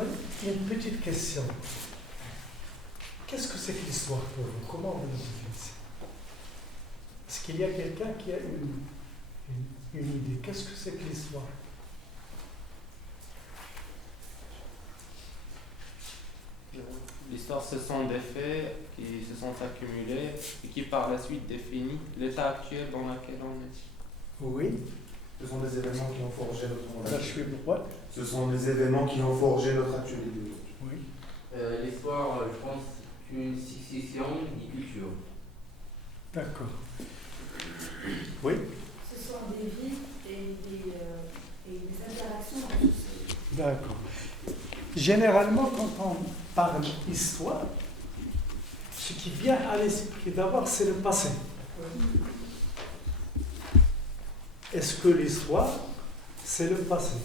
Oui, il y a une petite question. Qu'est-ce que c'est que l'histoire pour vous? Comment vous le définissez? Est-ce qu'il y a quelqu'un qui a une idée? Qu'est-ce que c'est que l'histoire? L'histoire, ce sont des faits qui se sont accumulés et qui par la suite définissent l'état actuel dans lequel on est. Oui. Ce sont des événements qui ont forgé notre monde. Là, je suis droit. Ce sont des événements qui ont forgé notre actualité. Oui. L'histoire, je pense, c'est une succession des cultures. D'accord. Oui. Ce sont des vies et des interactions en société. D'accord. Généralement, quand on parle d'histoire, ce qui vient à l'esprit d'abord, c'est le passé. Est-ce que l'histoire, c'est le passé?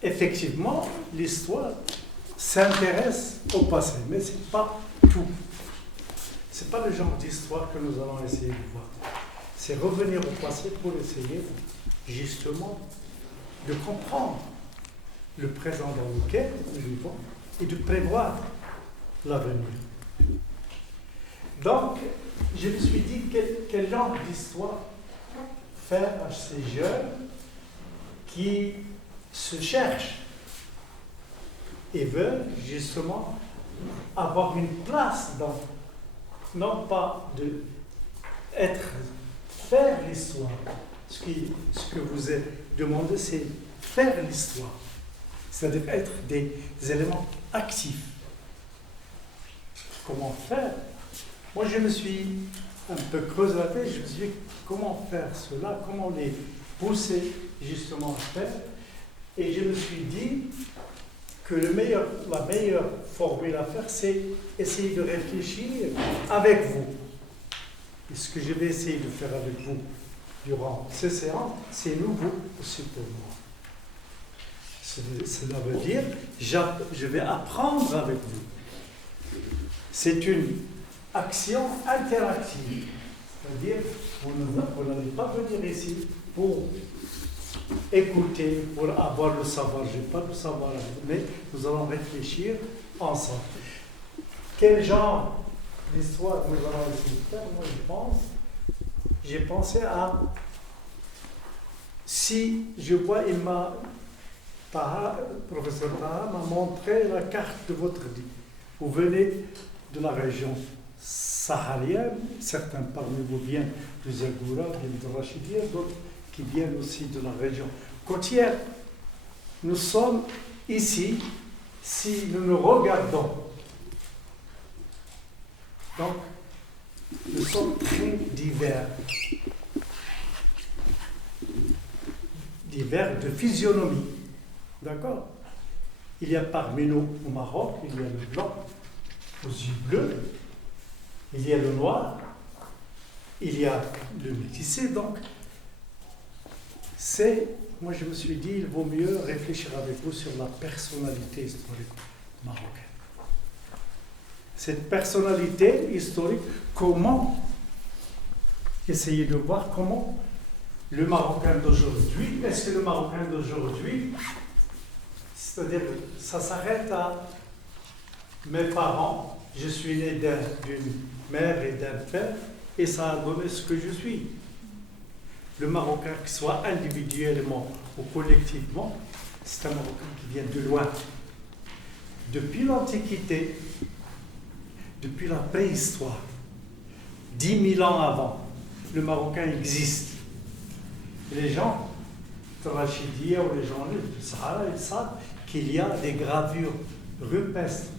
Effectivement, l'histoire s'intéresse au passé, mais ce n'est pas tout. Ce n'est pas le genre d'histoire que nous allons essayer de voir. C'est revenir au passé pour essayer justement de comprendre le présent dans lequel nous vivons et de prévoir l'avenir. Donc, je me suis dit, quel genre d'histoire faire à ces jeunes qui se cherchent et veulent justement avoir une place dans, non pas de faire l'histoire. Ce que vous êtes demandé, c'est faire l'histoire. C'est-à-dire être des éléments actifs. Comment faire? Moi, je me suis un peu creusé la tête, je me suis dit, comment faire cela? Comment les pousser justement à faire? Et je me suis dit que la meilleure formule à faire, c'est essayer de réfléchir avec vous. Et ce que je vais essayer de faire avec vous durant ces séances, c'est nouveau aussi pour moi. Cela veut dire, je vais apprendre avec vous. C'est une action interactive. C'est-à-dire, vous n'allez pas venir ici pour écouter, pour avoir le savoir. Je n'ai pas le savoir, mais nous allons réfléchir ensemble. Quel genre d'histoire nous allons essayer de faire? Moi, j'ai pensé à, si je vois, le professeur Taha m'a montré la carte de votre vie. Vous venez de la région saharienne, certains parmi vous viennent de Zagora, viennent de Rachidia, d'autres qui viennent aussi de la région côtière. Nous sommes ici, si nous nous regardons. Donc, nous sommes très divers. Divers de physionomie. D'accord? Il y a parmi nous au Maroc, il y a le blanc aux yeux bleus, il y a le noir, il y a le métissé. Donc, moi je me suis dit, il vaut mieux réfléchir avec vous sur la personnalité historique marocaine. Cette personnalité historique, comment essayer de voir comment le Marocain d'aujourd'hui, est-ce que le Marocain d'aujourd'hui, c'est-à-dire, ça s'arrête à mes parents, je suis né d'une mère et d'un père, et ça a donné ce que je suis. Le Marocain, que ce soit individuellement ou collectivement, c'est un Marocain qui vient de loin. Depuis l'Antiquité, depuis la préhistoire, 10 000 ans avant, le Marocain existe. Et les gens de Rachidia ou les gens du Sahara, ils savent qu'il y a des gravures rupestres.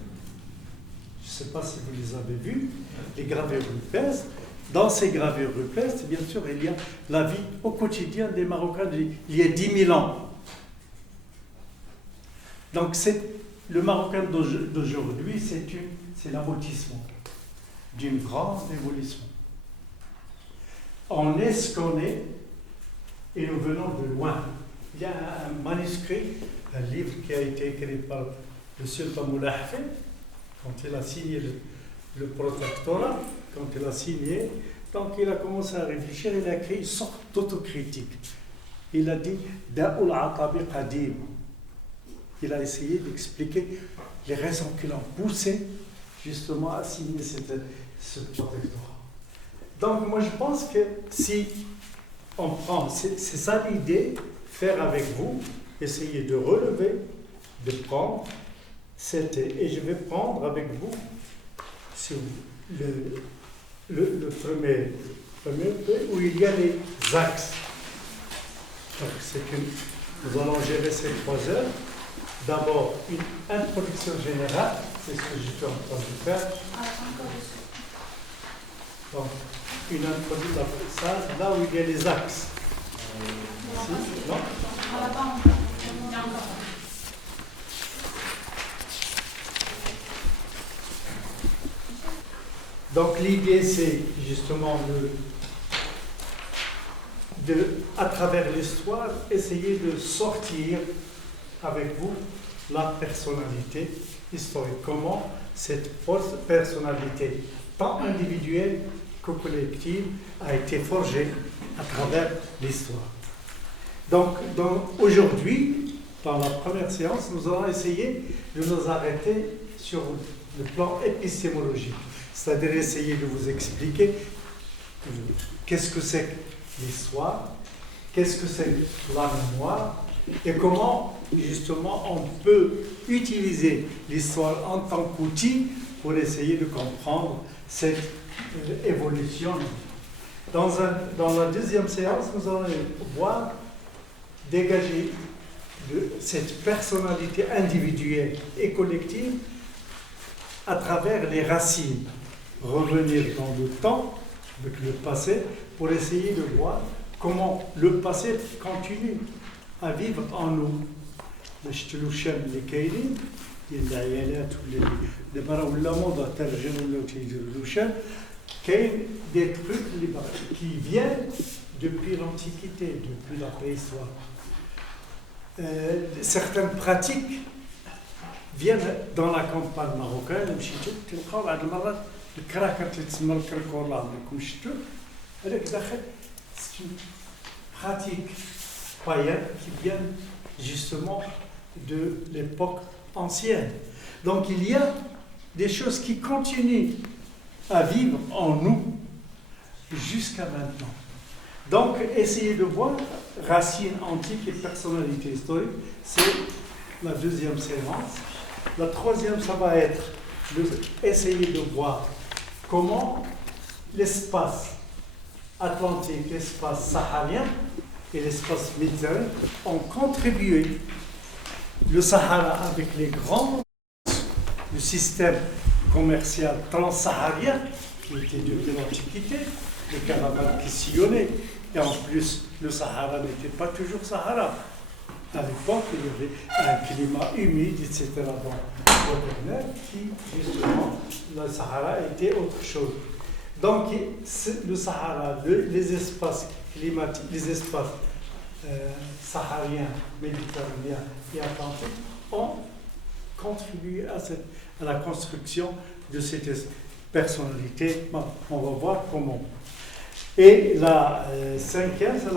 Je ne sais pas si vous les avez vues, les gravures rupestres. Dans ces gravures rupestres, bien sûr, il y a la vie au quotidien des Marocains il y a 10 000 ans. Donc, le Marocain d'aujourd'hui, c'est l'aboutissement d'une grande évolution. On est ce qu'on est et nous venons de loin. Il y a un manuscrit, un livre qui a été écrit par le sultan Moulay Hafid, quand il a signé le protectorat, quand il a signé, donc il a commencé à réfléchir, il a créé une sorte d'autocritique. Il a dit « Da'ul Atabi Qadim ». il a essayé d'expliquer les raisons qui l'ont poussé justement à signer ce protectorat. Donc moi je pense que si on prend, c'est ça l'idée, faire avec vous, essayer de relever, de prendre, et je vais prendre avec vous le premier où il y a les axes. Donc c'est que nous allons gérer ces 3 heures. D'abord une introduction générale, c'est ce que j'étais en train de faire. Donc une introduction, ça, là où il y a les axes. Non? Donc l'idée c'est justement à travers l'histoire, essayer de sortir avec vous la personnalité historique. Comment cette personnalité, tant individuelle que collective, a été forgée à travers l'histoire. Donc aujourd'hui, dans la première séance, nous allons essayer de nous arrêter sur le plan épistémologique. C'est-à-dire essayer de vous expliquer qu'est-ce que c'est que l'histoire, qu'est-ce que c'est que la mémoire, et comment justement on peut utiliser l'histoire en tant qu'outil pour essayer de comprendre cette évolution. Dans la deuxième séance, nous allons voir dégager de cette personnalité individuelle et collective à travers les racines. Revenir dans le temps, avec le passé, pour essayer de voir comment le passé continue à vivre en nous. Des trucs qui viennent depuis l'Antiquité, depuis la préhistoire. Certaines pratiques viennent dans la campagne marocaine. C'est une pratique païenne qui vient justement de l'époque ancienne. Donc il y a des choses qui continuent à vivre en nous jusqu'à maintenant. Donc essayez de voir racines antiques et personnalité historique, c'est la deuxième séance. La troisième, ça va être essayer de voir comment l'espace atlantique, l'espace saharien et l'espace méditerranéen ont contribué. Le Sahara avec les grands, le système commercial transsaharien qui était depuis l'Antiquité, le caravane qui sillonnait, et en plus le Sahara n'était pas toujours Sahara. À l'époque, il y avait un climat humide, etc. Qui, justement, le Sahara était autre chose. Donc, le Sahara, les espaces climatiques, les espaces sahariens, méditerranéens et atlantiques ont contribué à la construction de cette personnalité. Bon, on va voir comment. Et la cinquième, c'est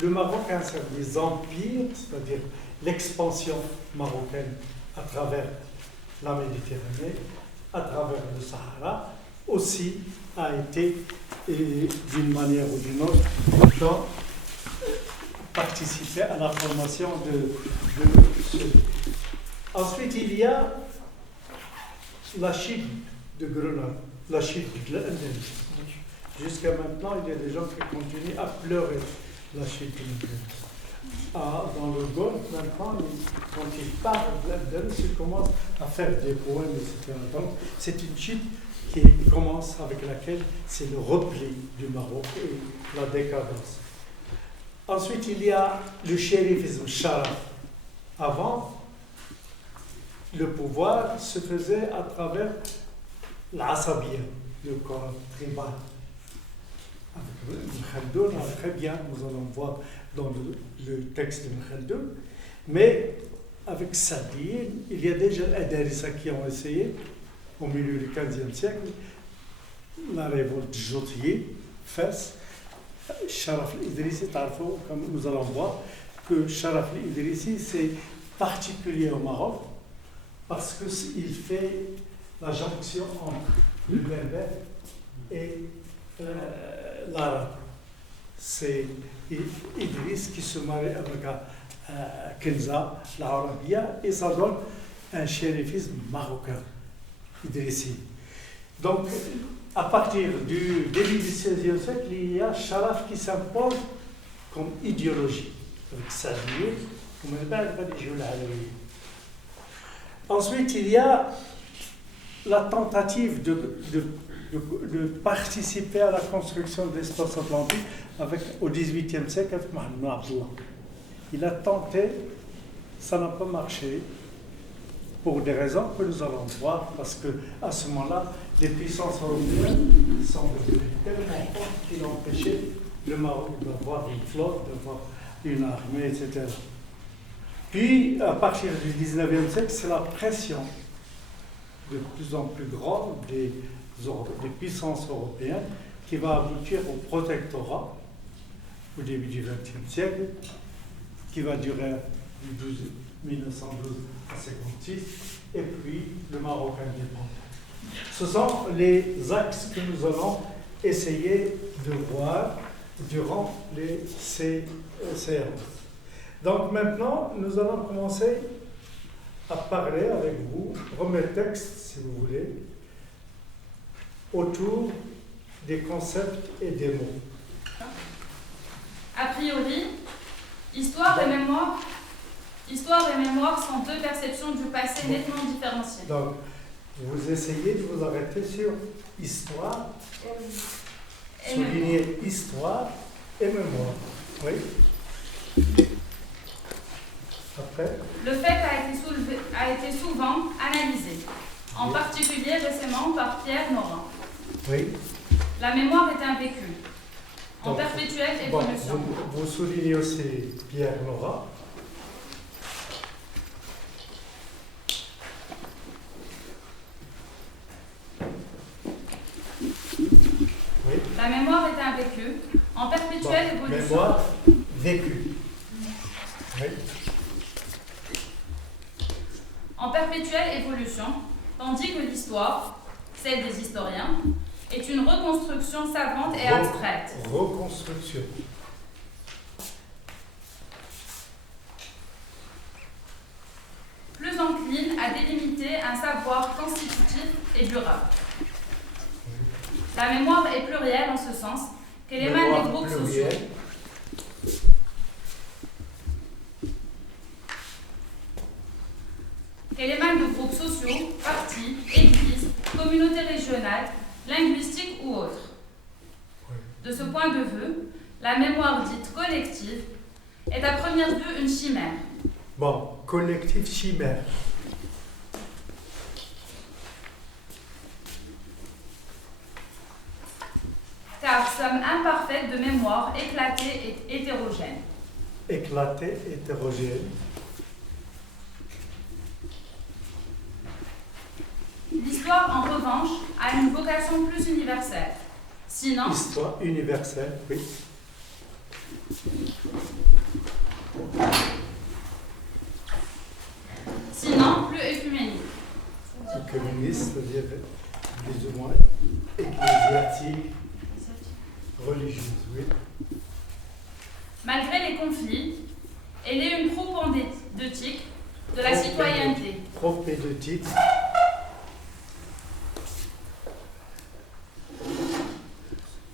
le Maroc a servi des empires, c'est-à-dire l'expansion marocaine à travers la Méditerranée, à travers le Sahara, aussi a été, d'une manière ou d'une autre, participer à la formation de ce. Ensuite, il y a la Chine de Grenade, la Chine de l'Andalousie. Jusqu'à maintenant, il y a des gens qui continuent à pleurer la Chine de l'Andalousie. Dans le Golfe, maintenant, quand ils parlent de l'Andalousie, ils commencent à faire des poèmes, etc. Donc, c'est une Chine qui commence avec laquelle c'est le repli du Maroc et la décadence. Ensuite, il y a le chérifisme, Sharaf. Avant, le pouvoir se faisait à travers l'Asabiyya, le corps tribal. Avec Ibn Khaldoun, très bien, nous allons voir dans le texte d'Ibn Khaldoun. Mais avec Sadine, il y a déjà Adarissa qui ont essayé, au milieu du XVe siècle, la révolte Jotier, Fès, Sharaf al-Idrissi, comme nous allons voir, que Sharaf al-Idrissi, c'est particulier au Maroc parce qu'il fait la jonction entre le berbère et l'arabe. C'est Idriss qui se marie avec Kenza, l'Arabia, et ça donne un chérifisme marocain, idrissi. Donc, à partir du début du XVIe siècle, il y a Sharaf qui s'impose comme idéologie, avec Sadir, comme le père de l'Alawi. Ensuite, il y a la tentative de participer à la construction de l'espace atlantique au XVIIIe siècle avec Mohamed Abdullah. Il a tenté, ça n'a pas marché, pour des raisons que nous allons voir, parce qu'à ce moment-là, les puissances européennes sont devenues tellement fortes qu'il a empêché le Maroc d'avoir une flotte, d'avoir une armée, etc. Puis, à partir du XIXe siècle, c'est la pression de plus en plus grande des puissances européennes qui va aboutir au protectorat au début du XXe siècle, qui va durer du 1912 à 1956, et puis le Maroc indépendant. Ce sont les axes que nous allons essayer de voir durant ces séances. Donc maintenant, nous allons commencer à parler avec vous, premier texte si vous voulez, autour des concepts et des mots. A priori, histoire et mémoire sont deux perceptions du passé nettement différenciées. Donc, vous essayez de vous arrêter sur histoire, Et souligner histoire et mémoire. Oui. Après, le fait a été souvent analysé, en particulier récemment par Pierre Morin. oui. La mémoire est un vécu, en Donc, perpétuelle bon, évolution. vous soulignez aussi Pierre Nora. Oui. La mémoire est un vécu, en perpétuelle évolution. Mémoire vécue. Oui. En perpétuelle évolution, tandis que l'histoire, celle des historiens, est une reconstruction savante et abstraite. Reconstruction. Plus encline à délimiter un savoir constitutif et durable. La mémoire est plurielle en ce sens qu'elle émane des groupes sociaux. Qu'elle émane de groupes sociaux, partis, églises, communautés régionales, linguistiques ou autres. De ce point de vue, la mémoire dite collective est à première vue une chimère. Bon, collectif chimère. Car somme imparfaite de mémoire éclatée et hétérogène. Éclatée, hétérogène. L'histoire, en revanche, a une vocation plus universelle. Sinon, Histoire universelle, oui. sinon plus œcuménique. Communiste, c'est-à-dire plus ou moins ecclésiastique, religieuse, oui. Malgré les conflits, elle est une propédeutique de la citoyenneté. Propédeutique.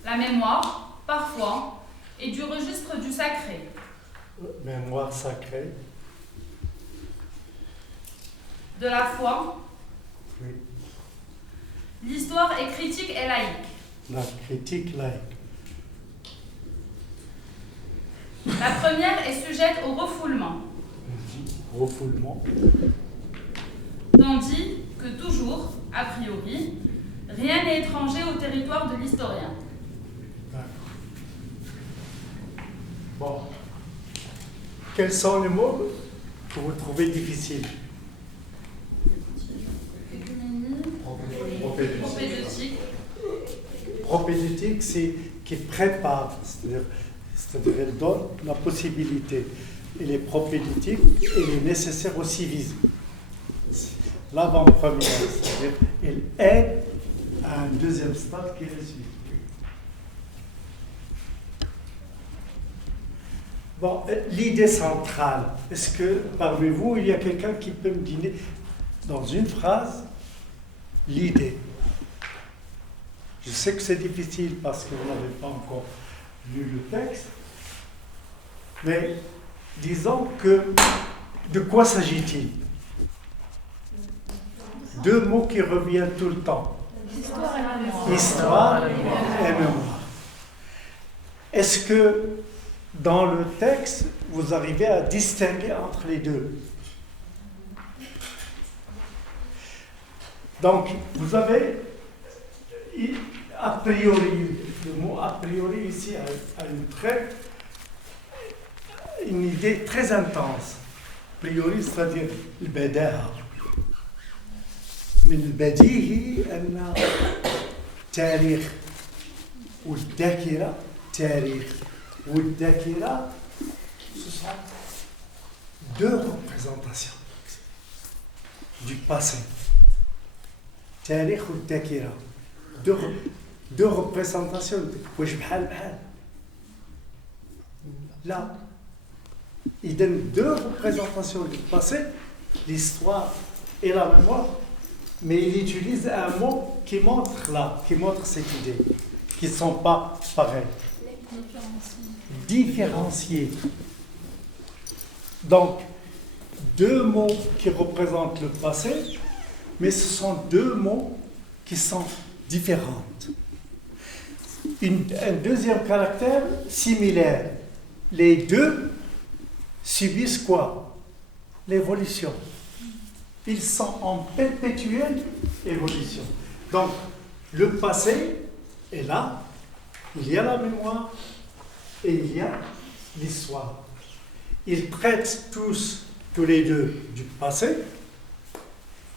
La mémoire, parfois, est du registre du sacré. Mémoire sacrée, De la foi, oui. l'histoire est critique et laïque. La critique laïque. La première est sujette au refoulement, Refoulement. tandis que toujours, a priori, rien n'est étranger au territoire de l'historien. D'accord. Bon. Quels sont les mots que vous trouvez difficiles? Œcuménie, propédeutique, Propédeutique, c'est qui prépare, c'est-à-dire elle donne la possibilité elle est propédeutique, elle est nécessaire au civisme. L'avant-première, c'est-à-dire elle est à un deuxième stade qui est le suivant. Bon, l'idée centrale, est-ce que parmi vous, il y a quelqu'un qui peut me donner dans une phrase l'idée? Je sais que c'est difficile parce que vous n'avez pas encore lu le texte, mais disons que de quoi s'agit-il? Deux mots qui reviennent tout le temps. L'histoire et la mémoire. Histoire et mémoire. Est-ce que dans le texte, vous arrivez à distinguer entre les deux? Donc, vous avez a priori, le mot a priori ici a une idée très intense. A priori, c'est-à-dire le badaha. من البديهي أن تاريخ والذاكرة ce sont deux représentations du passé. تاريخ والذاكرة deux représentations. واش بحال لا. Il donne deux représentations du passé, l'histoire et la mémoire. Mais il utilise un mot qui montre cette idée, qui ne sont pas pareils. Différenciés. Donc, deux mots qui représentent le passé, mais ce sont deux mots qui sont différents. Un deuxième caractère similaire. Les deux subissent quoi? L'évolution. Ils sont en perpétuelle évolution. Donc, le passé est là, il y a la mémoire et il y a l'histoire. Ils traitent tous les deux du passé,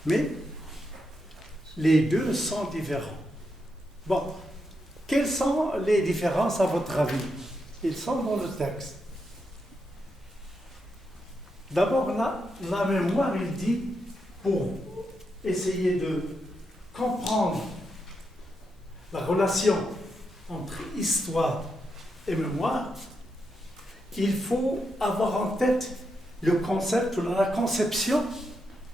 mais les deux sont différents. Bon, quelles sont les différences à votre avis? Ils sont dans le texte. D'abord, la mémoire, il dit, pour essayer de comprendre la relation entre histoire et mémoire, il faut avoir en tête le concept ou la conception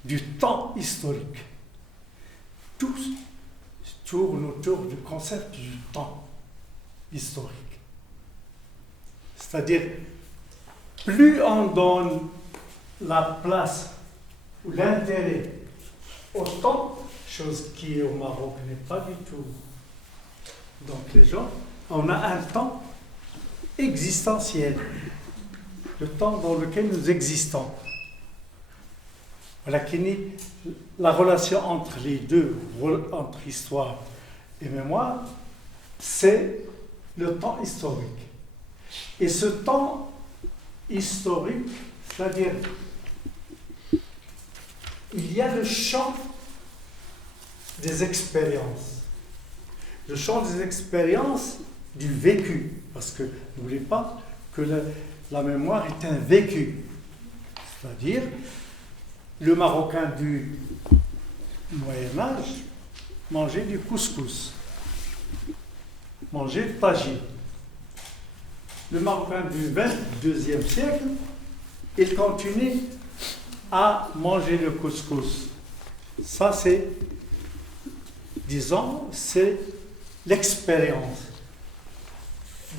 du temps historique. Tout tourne autour du concept du temps historique. C'est-à-dire, plus on donne la place ou l'intérêt au temps, chose qui au Maroc n'est pas du tout. Donc les gens, on a un temps existentiel, le temps dans lequel nous existons. Voilà qui est la relation entre les deux, entre histoire et mémoire, c'est le temps historique. Et ce temps historique, c'est-à-dire il y a le champ des expériences. Le champ des expériences du vécu. Parce que n'oubliez pas que la mémoire est un vécu. C'est-à-dire, le Marocain du Moyen-Âge mangeait du couscous, mangeait du tagine. Le Marocain du XXIe siècle, il continue à manger le couscous. Ça, c'est, disons, c'est l'expérience.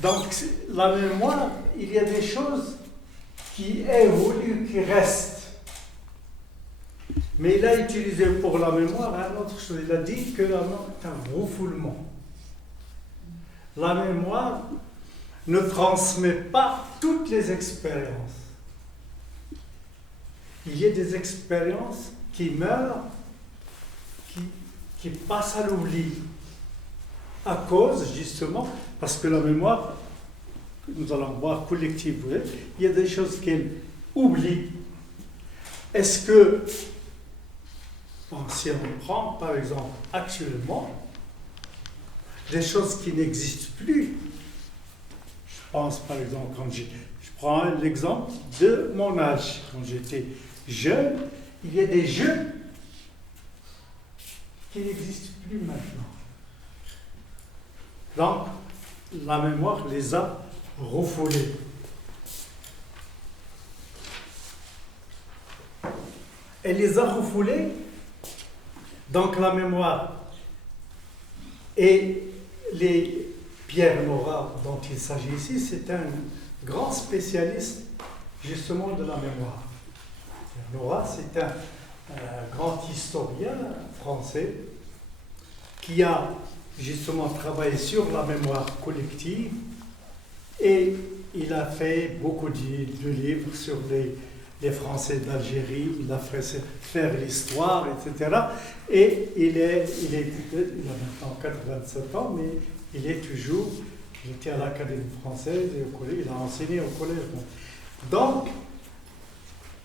Donc, la mémoire, il y a des choses qui évoluent, qui restent. Mais il a utilisé pour la mémoire un autre chose. Il a dit que la mémoire est un refoulement. La mémoire ne transmet pas toutes les expériences. Il y a des expériences qui meurent, qui passent à l'oubli, à cause, justement, parce que la mémoire, nous allons voir collective, il y a des choses qu'elle oublie. Est-ce que, bon, si on prend, par exemple, actuellement, des choses qui n'existent plus, je pense par exemple, je prends l'exemple de mon âge, quand j'étais jeune, il y a des jeux qui n'existent plus maintenant. Donc, la mémoire les a refoulés. Elle les a refoulés, donc la mémoire et les Pierre Nora dont il s'agit ici, c'est un grand spécialiste justement de la mémoire. Pierre Nora, c'est un grand historien français qui a justement travaillé sur la mémoire collective et il a fait beaucoup de livres sur les Français d'Algérie, il a fait faire l'histoire, etc. Et il a maintenant 87 ans, mais il est toujours, il était à l'Académie française et au collège, il a enseigné au collège. Donc,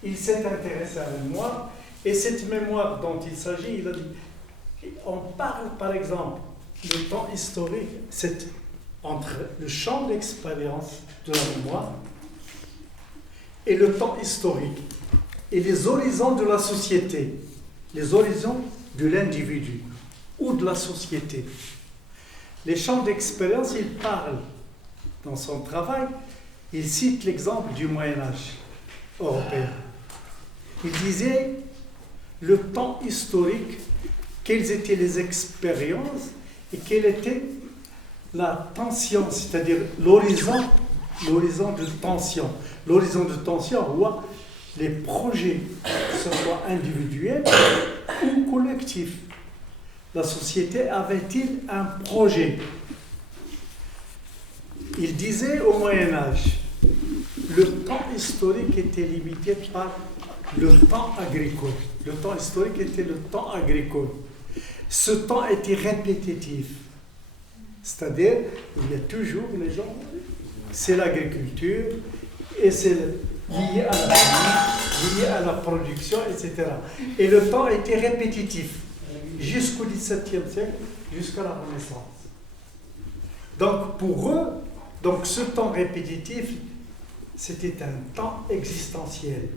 il s'est intéressé à la mémoire, et cette mémoire dont il s'agit, il a dit, on parle par exemple, le temps historique, c'est entre le champ d'expérience de la mémoire et le temps historique, et les horizons de la société, les horizons de l'individu ou de la société. Les champs d'expérience, il parle dans son travail, il cite l'exemple du Moyen-Âge européen. Il disait le temps historique, quelles étaient les expériences et quelle était la tension, c'est-à-dire l'horizon de tension. L'horizon de tension où les projets, que ce soit individuels ou collectifs. La société avait-il un projet? Il disait au Moyen-Âge, le temps historique était limité par le temps agricole. Le temps historique était le temps agricole. Ce temps était répétitif. C'est-à-dire, il y a toujours les gens, c'est l'agriculture, et c'est lié à la famille, lié à la production, etc. Et le temps était répétitif jusqu'au XVIIe siècle, jusqu'à la Renaissance. Donc pour eux, ce temps répétitif, c'était un temps existentiel.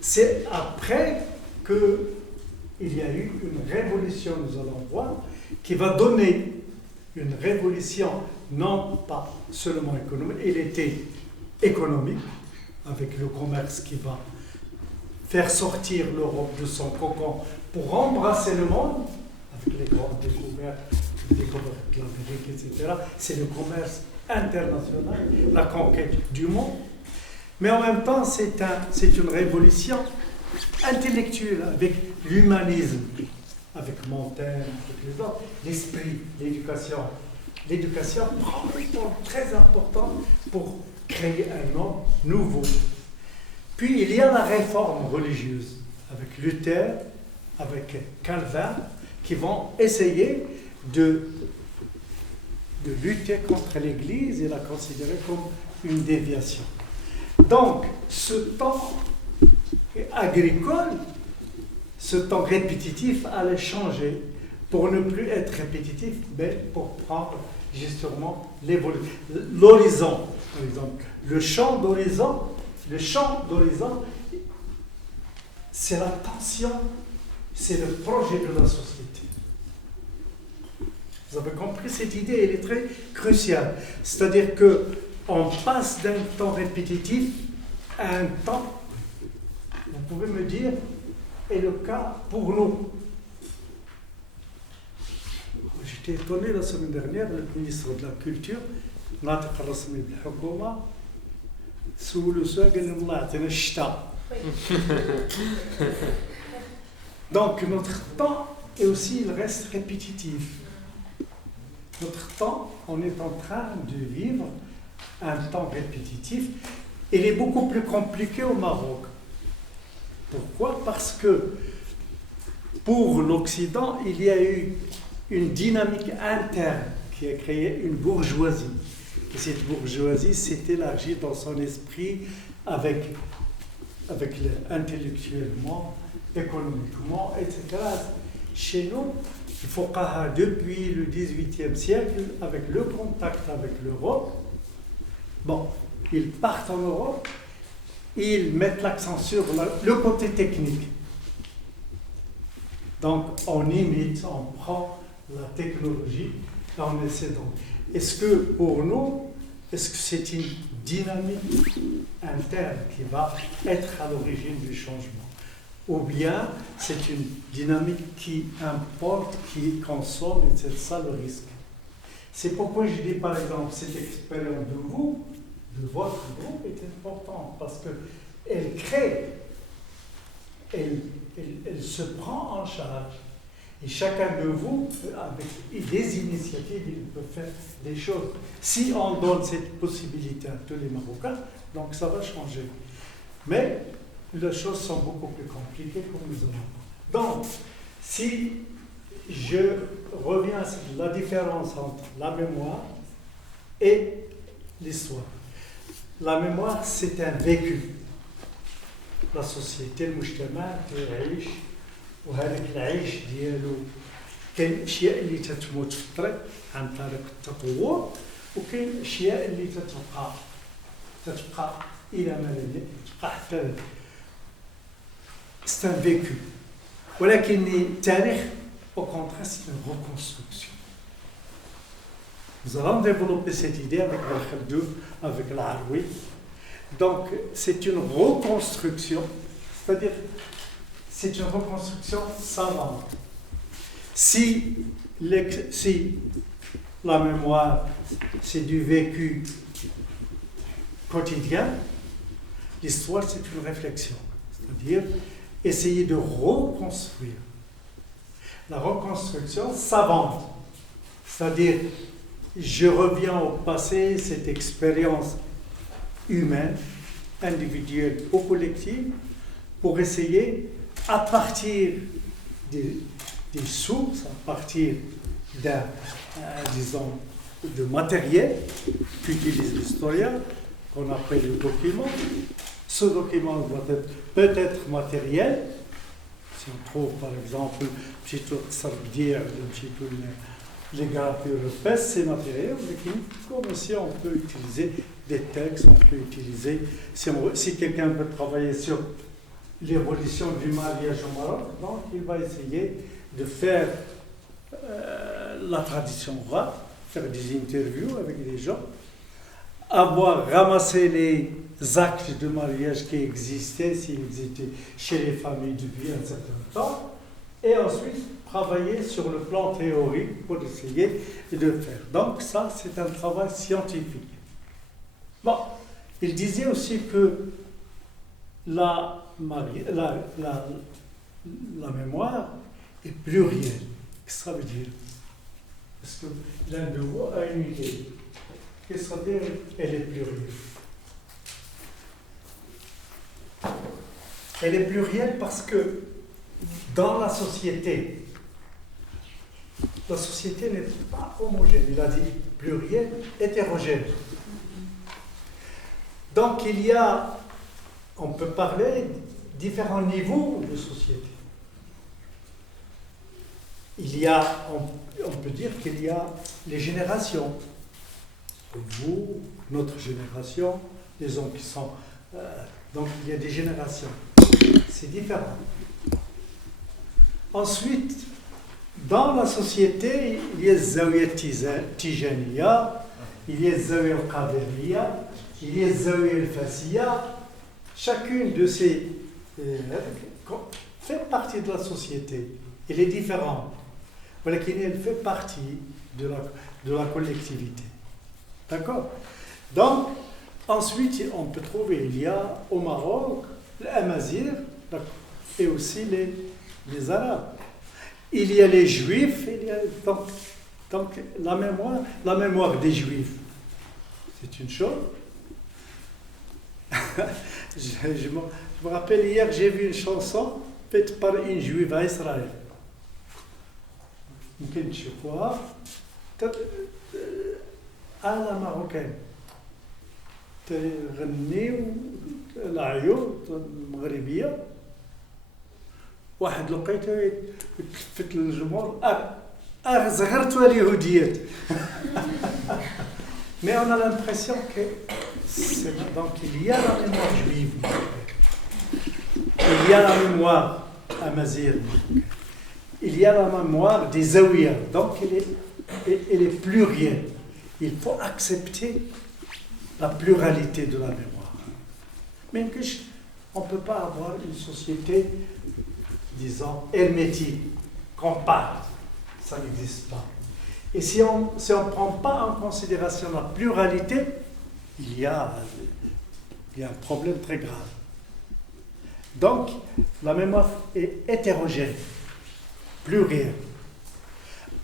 C'est après qu'il y a eu une révolution, nous allons voir, qui va donner une révolution, non pas seulement économique, elle était économique, avec le commerce qui va faire sortir l'Europe de son cocon pour embrasser le monde, avec les grandes découvertes de l'Amérique, etc. C'est le commerce international, la conquête du monde. Mais en même temps, c'est une révolution intellectuelle avec l'humanisme, avec Montaigne, avec les autres, l'esprit, l'éducation. L'éducation prend un temps très important pour créer un homme nouveau. Puis il y a la réforme religieuse, avec Luther, avec Calvin, qui vont essayer de lutter contre l'Église et la considérer comme une déviation. Donc, ce temps agricole, ce temps répétitif allait changer pour ne plus être répétitif, mais pour prendre justement l'horizon. Par exemple, le champ d'horizon, c'est la tension, c'est le projet de la société. Vous avez compris cette idée, elle est très cruciale. C'est-à-dire qu'on passe d'un temps répétitif à un temps, vous pouvez me dire, est le cas pour nous. J'étais étonné la semaine dernière, le ministre de la Culture, ناطق الرسمي بالحكومة سولو سؤال قال لهم الله يعطينا الشتاء. Donc notre temps et aussi il reste répétitif. Notre temps, on est en train de vivre un temps répétitif. Il est beaucoup plus compliqué au Maroc. Pourquoi? Parce que pour l'Occident, il y a eu une dynamique interne qui a créé une bourgeoisie. Et cette bourgeoisie s'est élargie dans son esprit avec intellectuellement, économiquement, etc. Chez nous, il faut depuis le XVIIIe siècle, avec le contact avec l'Europe, Bon, ils partent en Europe, ils mettent l'accent sur le côté technique. Donc, on imite, on prend la technologie et on essaie donc. Est-ce que pour nous, est-ce que c'est une dynamique interne qui va être à l'origine du changement? Ou bien c'est une dynamique qui importe, qui consomme, et c'est ça le risque. C'est pourquoi je dis par exemple, cette expérience de vous, de votre groupe, est importante parce qu'elle crée, elle se prend en charge. Et chacun de vous, avec des initiatives, il peut faire des choses. Si on donne cette possibilité à tous les Marocains, donc ça va changer. Mais les choses sont beaucoup plus compliquées comme nous allons. Donc, si je reviens sur la différence entre la mémoire et l'histoire. La mémoire, c'est un vécu. La société, le mujtama, يعيش وهذاك العيش ديالو كاين اشياء اللي تتموت في الطريق عن طريق التطور وكاين اشياء اللي تتبقى الى ما لا تبقى حتى c'est un vécu. ولكن التاريخ au contraire c'est une reconstruction. Nous allons développer cette idée avec Al-Khaldoun, avec l'Arwi. Donc c'est une reconstruction, c'est-à-dire c'est une reconstruction savante. Si la mémoire, c'est du vécu quotidien, l'histoire, c'est une réflexion. C'est-à-dire essayer de reconstruire. La reconstruction savante. C'est-à-dire, je reviens au passé, cette expérience humaine, individuelle ou collective, pour essayer, à partir des sources, à partir disons, de matériel qu'utilise l'historien, qu'on appelle le document. Ce document doit être peut-être matériel. Si on trouve par exemple les gravures épaisses, c'est matériel, mais comme aussi on peut utiliser des textes, on peut utiliser, si quelqu'un veut travailler sur l'évolution du mariage au Maroc, donc il va essayer de faire la tradition orale, faire des interviews avec des gens, avoir ramassé les actes de mariage qui existaient, s'ils étaient chez les familles depuis un certain temps, et ensuite travailler sur le plan théorique pour essayer de faire. Donc ça, c'est un travail scientifique. Bon, il disait aussi que la mémoire est plurielle. Qu'est-ce que ça veut dire? Parce que l'un de vous a une idée. Qu'est-ce que ça veut dire? Elle est plurielle. Elle est plurielle parce que dans la société n'est pas homogène. Il a dit pluriel, hétérogène. Donc il y a, on peut parler différents niveaux de société. Il y a, on peut dire qu'il y a les générations. Vous, notre génération, les hommes qui sont... donc il y a des générations. C'est différent. Ensuite, dans la société, il y a Zawiya Tijaniya, il y a Zawiya Qadiriya, il y a Zawiya Fasiya. Chacune de ces fait partie de la société. Elle est différente. Mais elle fait partie de la collectivité. D'accord? Donc, ensuite, on peut trouver, il y a au Maroc, les Amazirs et aussi les Arabes. Il y a les Juifs, donc la mémoire des Juifs, c'est une chose. je me rappelle hier, j'ai vu une chanson faite par une Juive à Israël. ممكن تشوفوها آلة marocaine. تغني العيوط المغربية. واحد لقيته يتلفت للجمهور زغرت اليهوديات. Mais on a l'impression que Donc il y a la mémoire juive, il y a la mémoire amazigh, il y a la mémoire des zaouïas, donc elle est plurielle. Il faut accepter la pluralité de la mémoire. Même que on ne peut pas avoir une société, disons, hermétique, compacte. Ça n'existe pas. Et si on ne prend pas en considération la pluralité, il y a un problème très grave. Donc, la mémoire est hétérogène, plurielle.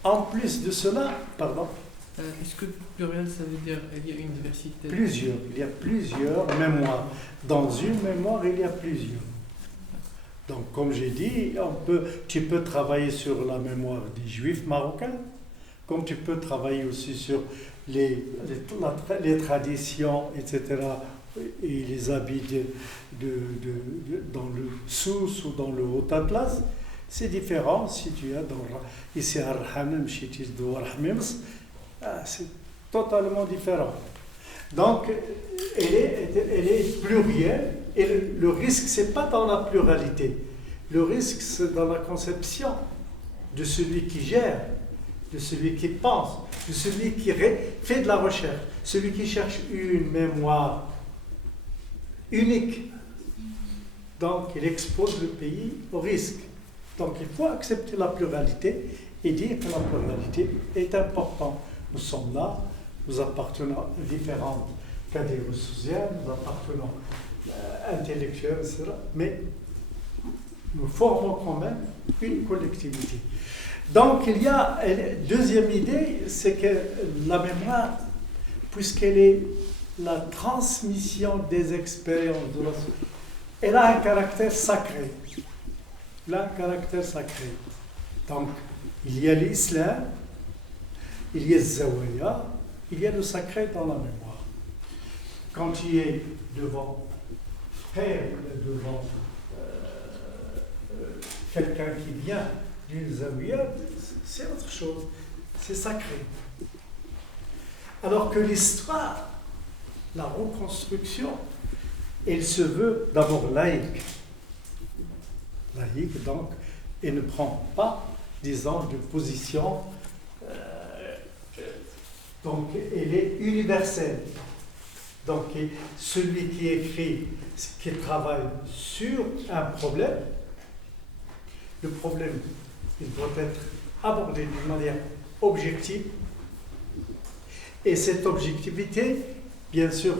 En plus de cela, pardon. Est-ce que pluriel, ça veut dire qu'il y a une diversité? Plusieurs. Il y a plusieurs mémoires. Dans une mémoire, il y a plusieurs. Donc, comme j'ai dit, tu peux travailler sur la mémoire des Juifs marocains, comme tu peux travailler aussi sur les traditions, etc., et les habits dans le Souss ou dans le Haut-Atlas. C'est différent si tu es ici à Arhamim, c'est totalement différent. Donc, elle est plurielle, et le risque, ce n'est pas dans la pluralité. Le risque, c'est dans la conception de celui qui gère, de celui qui pense, de celui qui fait de la recherche, celui qui cherche une mémoire unique. Donc, il expose le pays au risque. Donc, il faut accepter la pluralité et dire que la pluralité est importante. Nous sommes là, nous appartenons à différentes catégories sociales, nous appartenons intellectuelles, etc. Mais nous formons quand même une collectivité. Donc, il y a une deuxième idée, c'est que la mémoire, puisqu'elle est la transmission des expériences de la société, elle a un caractère sacré. Elle a un caractère sacré. Donc, il y a l'islam, il y a le zawaya, il y a le sacré dans la mémoire. Quand tu es devant frère, devant quelqu'un qui vient d'une zawiya, c'est autre chose, c'est sacré. Alors que l'histoire, la reconstruction, elle se veut d'abord laïque. Laïque, donc, et ne prend pas, disons, de position. Donc, elle est universelle. Donc, celui qui écrit, qui travaille sur un problème, le problème, il doit être abordé d'une manière objective. Et cette objectivité, bien sûr,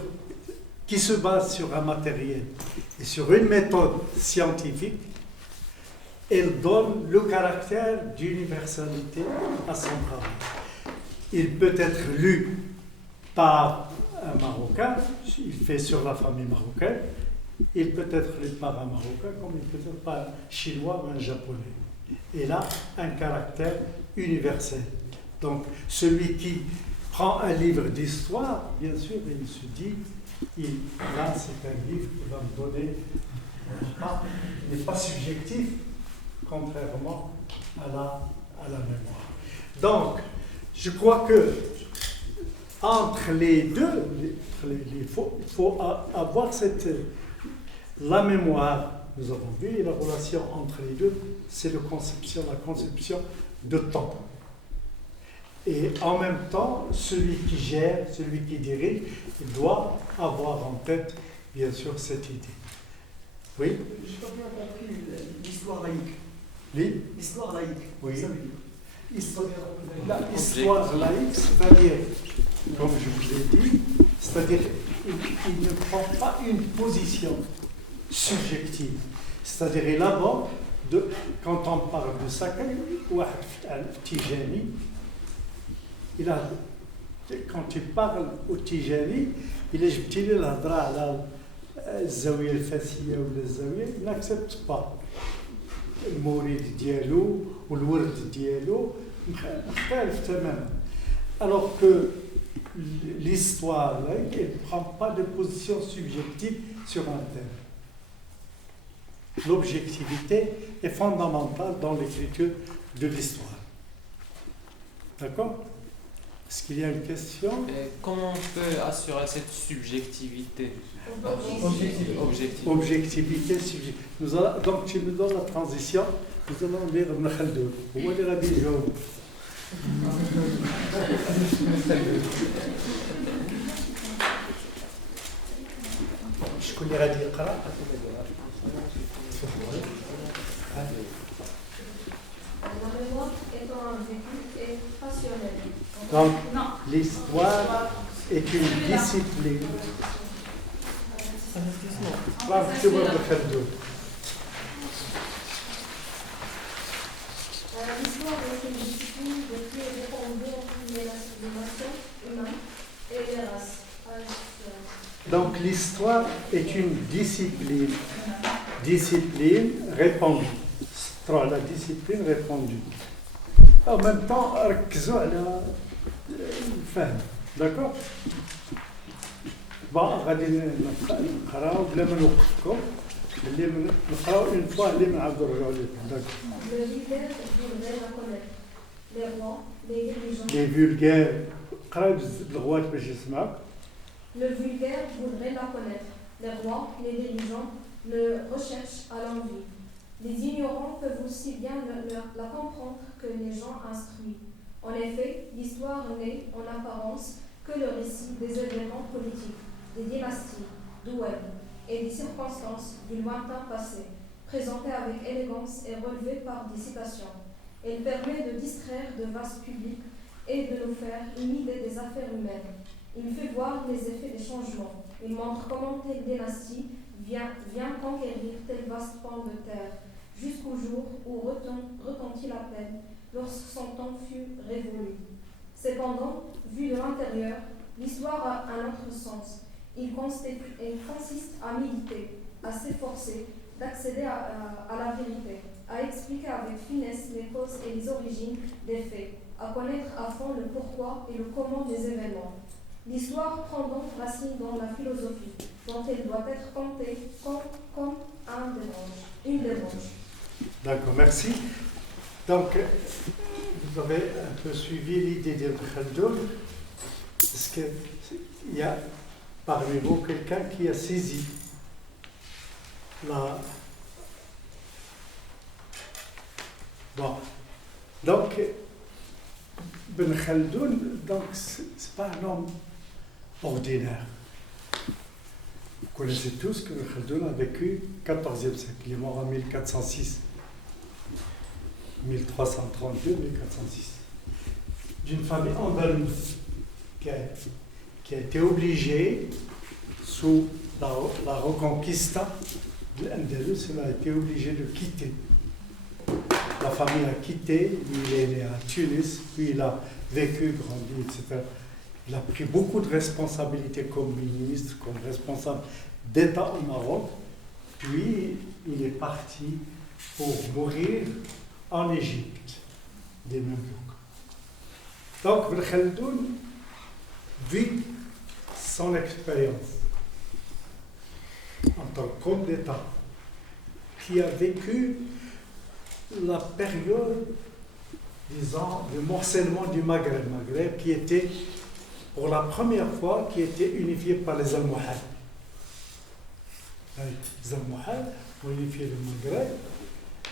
qui se base sur un matériel et sur une méthode scientifique, elle donne le caractère d'universalité à son travail. Il peut être lu par un Marocain, il fait sur la famille marocaine, il peut être lu par un Marocain comme il peut être par un Chinois ou un Japonais. Il a un caractère universel. Donc, celui qui prend un livre d'histoire, bien sûr, il se dit, là, c'est un livre qui va me donner, il n'est pas subjectif, contrairement à la mémoire. Donc, je crois que entre les deux, il faut avoir la mémoire. Nous avons vu la relation entre les deux, c'est la conception de temps. Et en même temps, celui qui gère, celui qui dirige, il doit avoir en tête, bien sûr, cette idée. Oui? Je n'ai pas bien compris l'histoire laïque. L'histoire laïque. Oui. Ça veut dire. L'histoire laïque, c'est-à-dire, comme je vous l'ai dit, c'est-à-dire il ne prend pas une position subjective. C'est-à-dire, il aborde, quand on parle de Sakai, ou Tijani, quand il parle au Tijani, il est جبتي لي الهضره على الزاويه الفاسيه ولا الزاويه il n'accepte pas. المورد ديالو والورد ديالو مختلف تماما. Alors que l'histoire laïque, elle ne prend pas de position subjective sur un thème. L'objectivité est fondamentale dans l'écriture de l'histoire. D'accord? Est-ce qu'il y a une question? Et comment on peut assurer cette subjectivité? Objectif. Objectivité, donc tu me donnes la transition, nous allons lire Ibn Khaldoun. هو اللي غادي يجاوب. شكون اللي غادي يقرا؟ La mémoire étant un vécu est passionnel. Donc, Non. l'histoire est une discipline. On Va, va tu vois s'assurer. Ibn Khaldoun. L'histoire est une discipline de qui est répandue entre les nations humaines et les races. Donc l'histoire est une discipline répandue. La discipline répandue. En même temps, ركزوا على الفهم. D'accord? Bon, غادي نقراو بلا ما نوقفكم. اللي نقراو une fois اللي نعاودوا نرجعوا لكم. D'accord. Le leader voudrait la connaître. Les rois, les dirigeants. Les vulgaires قراو بالغوات باش يسمعوا. Le vulgaire voudrait la connaître. Les rois, les dirigeants le recherchent à l'envie. Les ignorants peuvent aussi bien la comprendre que les gens instruits. En effet, l'histoire n'est en apparence que le récit des événements politiques, des dynasties, douanes et des circonstances du lointain passé, présentés avec élégance et relevés par des citations. Elle permet de distraire de vastes publics et de nous faire une idée des affaires humaines. Il fait voir les effets des changements. Il montre comment telle dynastie vient conquérir tel vaste pan de terre, jusqu'au jour où retentit la peine, lorsque son temps fut révolu. Cependant, vu de l'intérieur, l'histoire a un autre sens. Il consiste à méditer, à s'efforcer d'accéder à la vérité, à expliquer avec finesse les causes et les origines des faits, à connaître à fond le pourquoi et le comment des événements. L'histoire prend donc racine dans la philosophie, dont elle doit être comptée comme une des branches. D'accord, merci. Donc, vous avez un peu suivi l'idée d'Ibn Khaldoun. Est-ce qu'il y a parmi vous quelqu'un qui a saisi la... Bon. Donc, Ibn Khaldoun, c'est pas un homme ordinaire. Vous connaissez tous que Ibn Khaldoun a vécu 14e siècle. Il est mort en 1406. 1332, 1406. D'une famille andalouse qui a été obligée, sous la reconquista de l'Andalus, elle a été obligée de quitter. La famille a quitté, lui il est né à Tunis, puis il a vécu, grandi, etc. Il a pris beaucoup de responsabilités comme ministre, comme responsable d'État au Maroc, puis il est parti pour mourir en Égypte, des Mamelouks. Donc, Ibn Khaldoun vit son expérience en tant qu'homme d'État qui a vécu la période, disons, de morcellement du Maghreb qui était, pour la première fois, qui était unifié par les Almohades. Les Almohades ont unifié le Maghreb.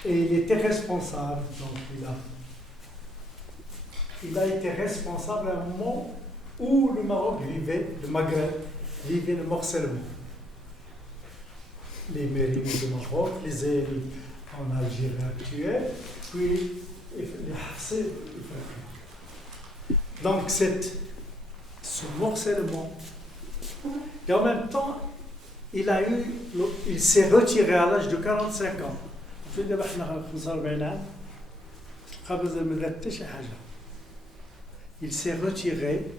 Et il était responsable, donc il a été responsable à un moment où le Maroc vivait, le Maghreb vivait le morcellement. Les Mérinides du Maroc, les Zélites en Algérie actuelle, puis les Hafsides. Donc ce morcellement, et en même temps, il s'est retiré à l'âge de 45 ans. Il s'est retiré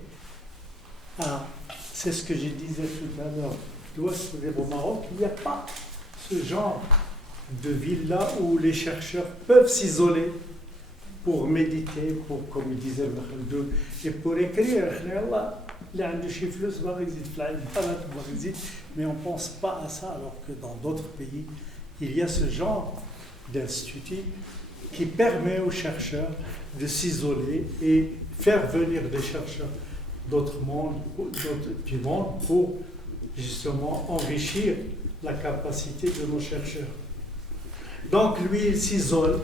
c'est ce que je disais tout à l'heure, au Maroc, il n'y a pas ce genre de ville-là où les chercheurs peuvent s'isoler pour méditer, comme il disait Ibn Khaldoun, et pour écrire. Mais on ne pense pas à ça, alors que dans d'autres pays, il y a ce genre d'institut qui permet aux chercheurs de s'isoler et faire venir des chercheurs d'autres mondes, du monde pour justement enrichir la capacité de nos chercheurs. Donc lui, il s'isole,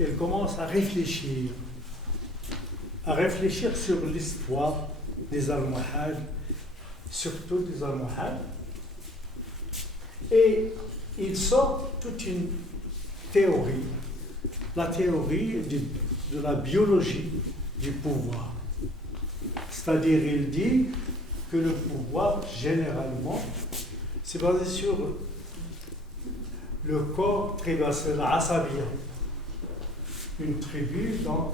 il commence à réfléchir sur l'histoire des Almohades, surtout des Almohades, et il sort toute une théorie, la théorie de la biologie du pouvoir. C'est-à-dire, il dit que le pouvoir, généralement, c'est basé sur le corps tribal, c'est l'Asabiya. Une tribu, donc,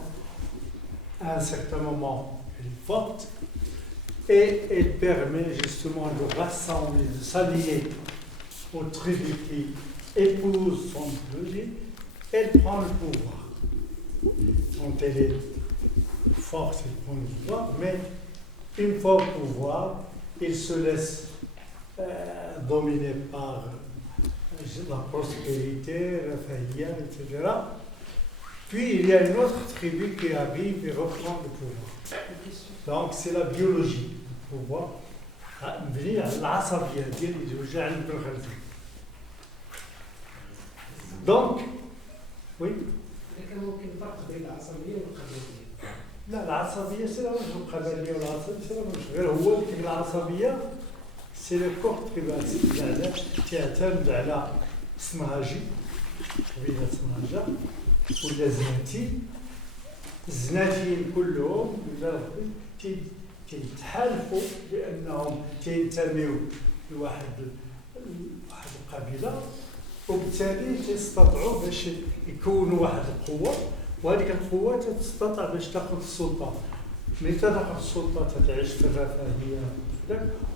à un certain moment, elle est forte et elle permet justement de rassembler, de s'allier aux tribus qui épousent son tribu. Elle prend le pouvoir. Quand elle est forte, elle prend le pouvoir, mais une fois au pouvoir, il se laisse dominer par la prospérité, la faillite, etc. Puis il y a une autre tribu qui arrive et reprend le pouvoir. Donc c'est la biologie du pouvoir. Donc, oui. لا العصبية سي لا مش القبلية والعصبية سي لا مش غير هو ديك العصبية سي لو كور تريبال على تعتمد على سمهاجي قبيلة سمهاجة ولا زناتي الزناتيين كلهم ولا تيتحالفوا بأنهم تينتميو لواحد القبيلة وبالتالي تستطيعوا باش يكونوا واحد القوة وهذيك القوة تستطيع باش تاخذ السلطة. ملي تاخذ السلطة تتعيش في الرفاهية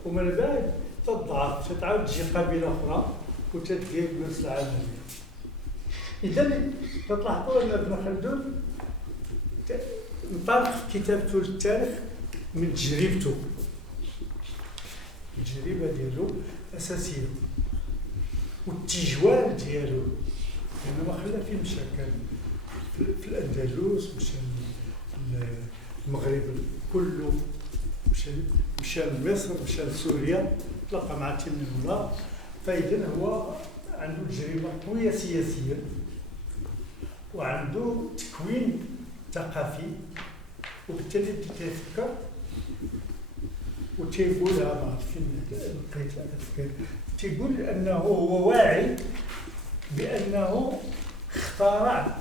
ومن بعد تضعف تتعاود تجي قبيلة أخرى وتدير نفس العملية. إذا تلاحظوا أن ابن خلدون انطلق في كتابته للتاريخ من تجربته. التجربة ديالو أساسية والتجوال ديالو لأنه ما خلى فيه مشاكل في الأندلس مشى المغرب كله مشى لمصر مشى لسوريا تلاقى مع تيمور فإذا هو عنده تجربة قوية سياسيا وعنده تكوين ثقافي وبالتالي تيفكر وتيقولها ما عرفت فين لقيت الأفكار تيقول أنه هو واعي بأنه اخترع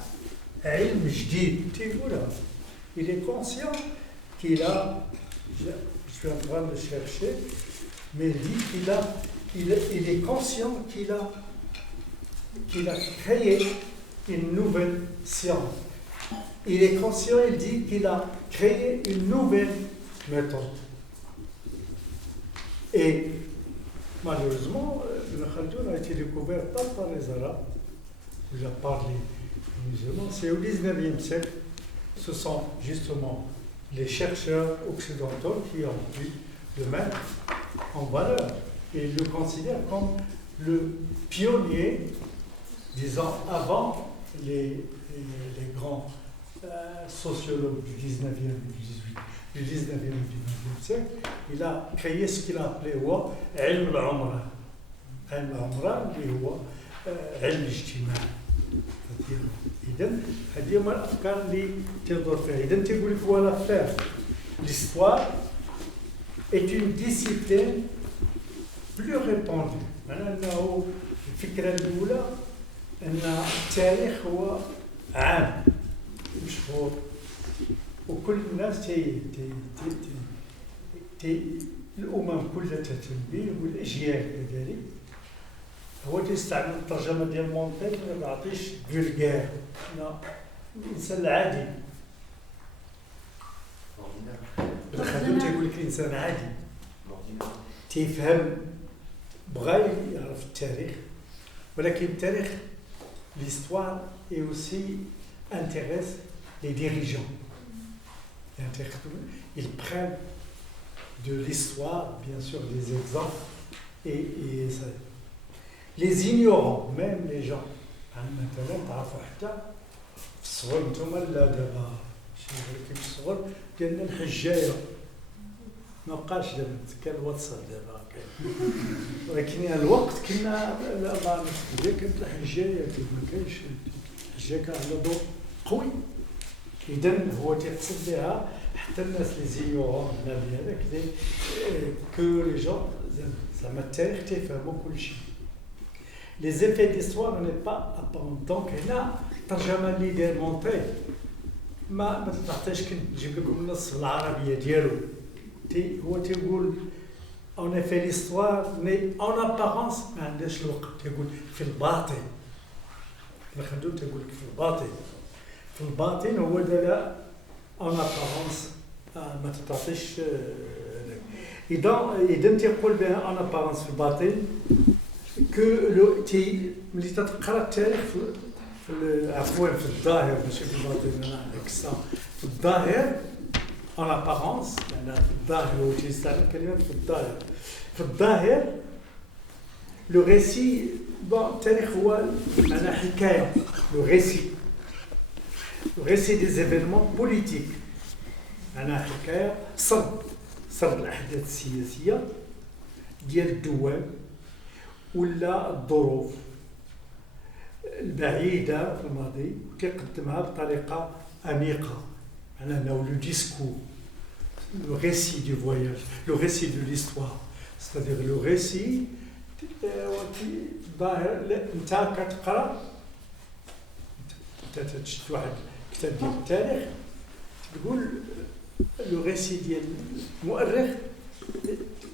علم جديد تيقولها. Il est conscient qu'il a, je suis en train de chercher, mais il est conscient qu'il a créé une nouvelle science. Il est conscient, il dit qu'il a créé une nouvelle méthode. Et malheureusement, Ibn Khaldoun a été découvert pas par les Arabes, déjà par les musulmans, c'est au XIXe siècle. Ce sont justement les chercheurs occidentaux qui ont pu le mettre en valeur et le considèrent comme le pionnier, disons, avant les grands sociologues du 19e et du 19e siècle. Il a créé ce qu'il a appelé علم العمران. علم العمران اللي هو علم الاجتماع. إذن هذه هما الأفكار اللي تدور فيها. إذن تيقول لك voilà faire. L'histoire est une discipline plus répandue. معناها أنه الفكرة الأولى أن التاريخ هو عام مشهور وكل الناس الأمم كلها تهتم به والأجيال كذلك. هو تيستعمل الترجمة ديال مونتيغ ما كيعطيش فولغير، لا الإنسان العادي. خلدون تيقول لك الإنسان عادي تيفهم بغا يعرف التاريخ، ولكن التاريخ l'histoire et aussi intéresse les dirigeants. Ils prennent de l'histoire, bien sûr, des exemples, et ça. Les ignorants, même les gens, maintenant, الصغر نتوما لا دابا شي كيف الصغر ديالنا الحجايه ما بقاش دابا كان الواتساب دابا كاين ولكن الوقت كنا لا نفس كانت الحجايه ما كاينش الحجايه كان على ضوء قوي اذا هو تيقصد بها حتى الناس لي زينيورون هنا هذاك كو لي جون زعما التاريخ تيفهموا كل شيء لي زيفي ديستوار ني با ابون دونك هنا الترجمه اللي داير مونتي ما تحتاج نجيب لكم النص بالعربيه ديالو هو تيقول اون في ليستوار ني اون ابارونس ما عندهاش الوقت تيقول في الباطن الخدود تيقول لك في الباطن في الباطن هو دالا اون ابارونس ما تعطيش اذا تيقول بها اون ابارونس في الباطن كو لو تي ملي تقرا التاريخ عفوا في الظاهر ماشي في الباطن انا عندك في الظاهر en apparence يعني في الظاهر هو تيستعمل كلمات في الظاهر لو ريسي بون التاريخ هو معناه حكايه لو ريسي دي زيفينمون بوليتيك معناها حكايه سرد الاحداث السياسيه ديال الدول ولا الظروف البعيده في الماضي وتقدمها بطريقه انيقه معناها لو لو ديسكور le récit du voyage, le récit de l'histoire, c'est-à-dire le récit انت كتقرا انت تشد واحد كتاب ديال التاريخ تقول لو ريسي ديال المؤرخ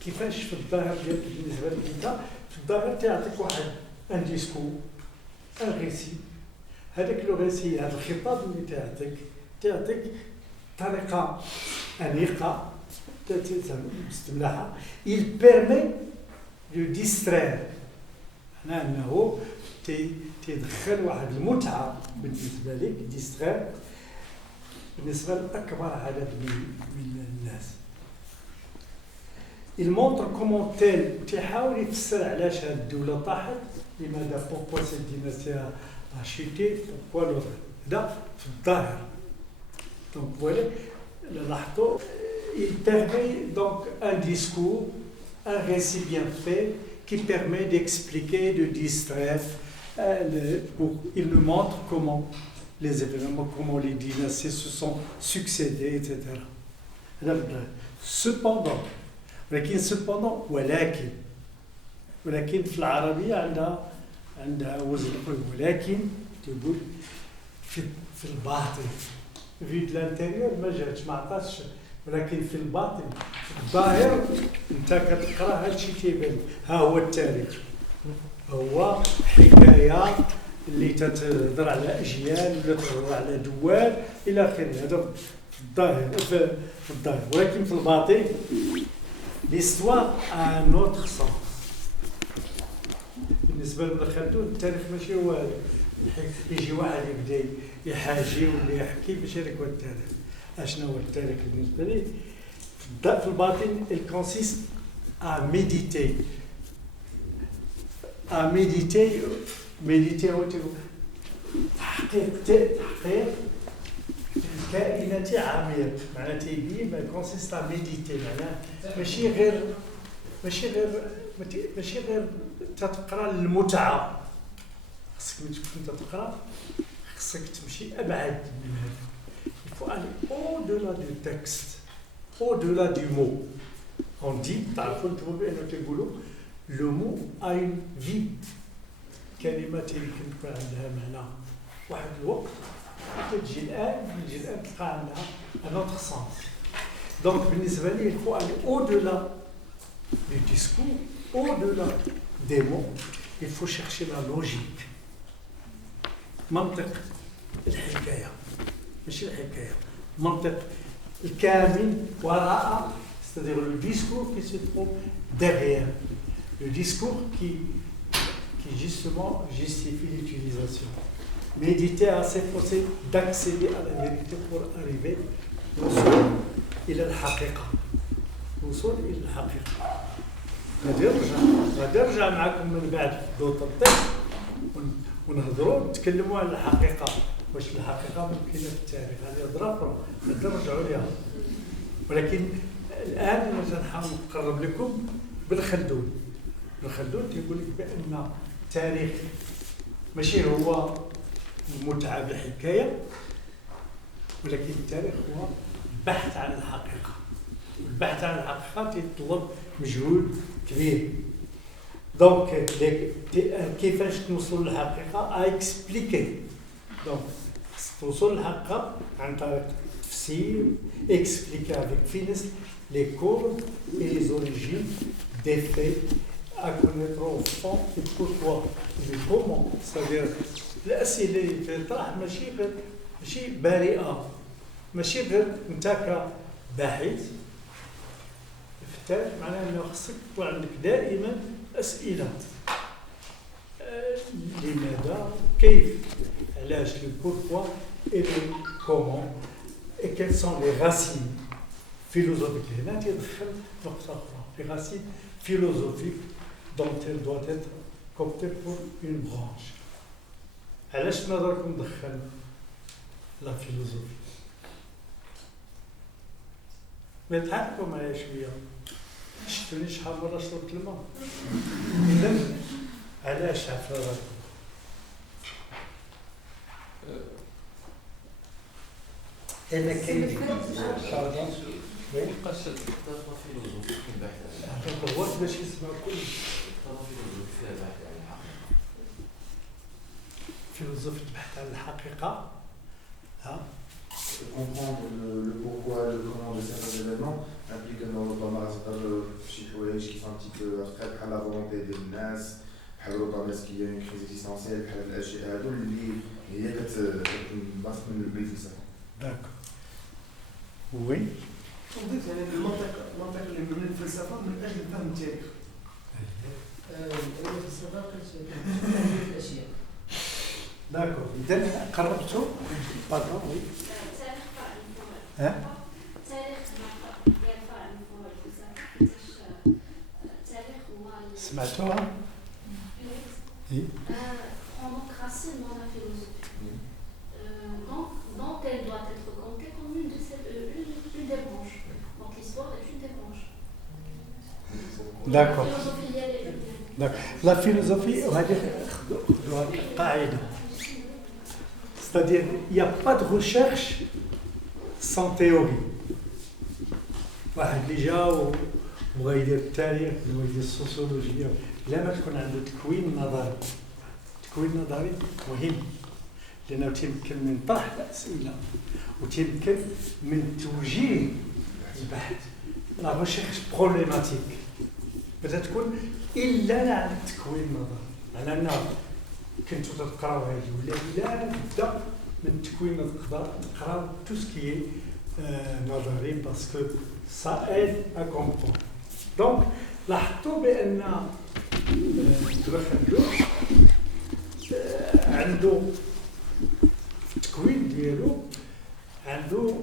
كيفاش في الظاهر ديالك بالنسبه لك انت في الظاهر تيعطيك واحد ان ديسكور ان ريسي هذاك لو ريسي هذا الخطاب اللي تعطيك طريقه انيقه مستملحه il permet de distraire معناه انه تيدخل واحد المتعه بالنسبه لك ديسترير بالنسبه لاكبر عدد من الناس il montre comment tel تيحاول يفسر علاش هذه الدوله طاحت لماذا pourquoi cette dynastie a chuté pourquoi l'autre هذا في الظاهر donc voilà لاحظتوا il permet donc un discours un récit bien fait qui permet d'expliquer, de distraire. Il nous montre comment les événements, comment les dynasties se sont succédées, etc. Cependant, ولكن في العربية عندها وزن قوي ولكن تقول في الباطن في الانتيريور ما جاتش ما عطاتش ولكن في الباطن في الظاهر انت كتقرا هادشي تيبان ها هو التاريخ هو حكايه اللي تتهضر على اجيال ولا تهضر على دوال الى اخره هذا في الظاهر في الظاهر ولكن في الباطن ليستوار ان اوتر سونس بالنسبه لابن خلدون التاريخ ماشي هو يجي واحد يبدا يحاجي ولا يحكي باش هذاك هو التاريخ اشنو هو التاريخ بالنسبه لي في الباطن الكونسيست à méditer هو تحقيق الكائنات عميق معناتها تيبين الكونسيست à méditer معناها ماشي غير تتقرا للمتعه خصك ملي تكون تقرا خصك تمشي ابعد من هذا il faut aller au-delà du texte au-delà du mot on dit تعرفوا انتم بانه تيقولوا le mot a une vie كلمه يمكن تكون عندها معنى واحد الوقت تجي الان تلقى عندها un autre sens donc بالنسبه لي il faut aller au-delà du discours au-delà des mots il faut chercher la logique منطق الحكايه ماشي الحكايه منطق الكامل وراء c'est-à-dire le discours qui se trouve derrière le discours qui justement justifie l'utilisation méditer à s'efforcer d'accéder à la vérité pour arriver الوصول الى الحقيقه غادي نرجع معكم من بعد في ضوء الطيب ونهضروا نتكلموا على الحقيقه واش الحقيقه ممكنه في التاريخ هذه هضره اخرى نرجعوا لها. ولكن الان انا تنحاول نقرب لكم بن خلدون. بن خلدون تيقول لك بان التاريخ ماشي هو المتعه بالحكايه، ولكن التاريخ هو البحث عن الحقيقه. البحث عن الحقيقه يتطلب مجهود كبير. دونك كيفاش توصلوا للحقيقه اكسبليكي. دونك توصلوا للحقيقه عن طريق التفسير expliquer avec finesse les causes et les origines des faits à connaître au fond et pourquoi et comment. c'est-à-dire الاسئله اللي تطرح ماشي بارئه، ماشي غير انت كباحث فتاش، معناها انه خصك تكون عندك دائما اسئله. لماذا؟ كيف؟ علاش؟ le pourquoi et le comment et quelles sont les racines philosophiques. هنا تيدخل نقطه اخرى، les racines philosophiques dont elle doit être cooptée pour une branche. علاش نظركم دخل لا فيلوزوفي؟ بيضحكوا معايا شويه، شفتوني شحال مره شربت الماء. اذا علاش عفوا راكم؟ انا كاين قصة تطبع فيلوزوفي في البحث عن الحقيقة. هو باش يسمع كل تطبع فيلوزوفي فيها البحث عن الحقيقة. فيلوزوفي البحث عن الحقيقه. Comprendre le pourquoi, le comment de certains événements implique un ربما شي حوايج qui sont un petit peu abstraites بحال la volonté des الناس، بحال ربما qu'il y a une crise existentielle، بحال الاشياء هادو اللي هي كتنبث من الفلسفه. داكور. وي. تضيف يعني المنطق اللي من الفلسفه من اجل فهم التاريخ. الفلسفه كتهدف الاشياء. داكور. اذا قربتوا باطون. وي. التاريخ فرع من فروع ها؟ التاريخ ديال فرع من فروع الفلسفه، حيتاش التاريخ هو سمعتوها؟ اي. prend donc racine dans la philosophie. Donc elle doit être comptée comme une des branches. Donc l'histoire est une des branches. D'accord. La philosophie elle est une des branches. D'accord. La philosophie, on va dire, قاعدة. C'est-à-dire, il n'y a pas de recherche sans théorie. واحد اللي جا وبغى يدير التاريخ ولا يدير السوسيولوجيا، لا ما تكون عنده تكوين نظري. تكوين نظري مهم، لأنه تيمكن من طرح الأسئلة وتيمكن من توجيه البحث. لا ريشيرش بروبليماتيك بدها تكون إلا عن تكوين نظري، على أنه كنتو تقراو هذه ولا لا نبدا من تكوين نقراو تو سكي نظري باسكو سا ايد ا كومبون. دونك لاحظتوا بان خلدون عنده التكوين ديالو عنده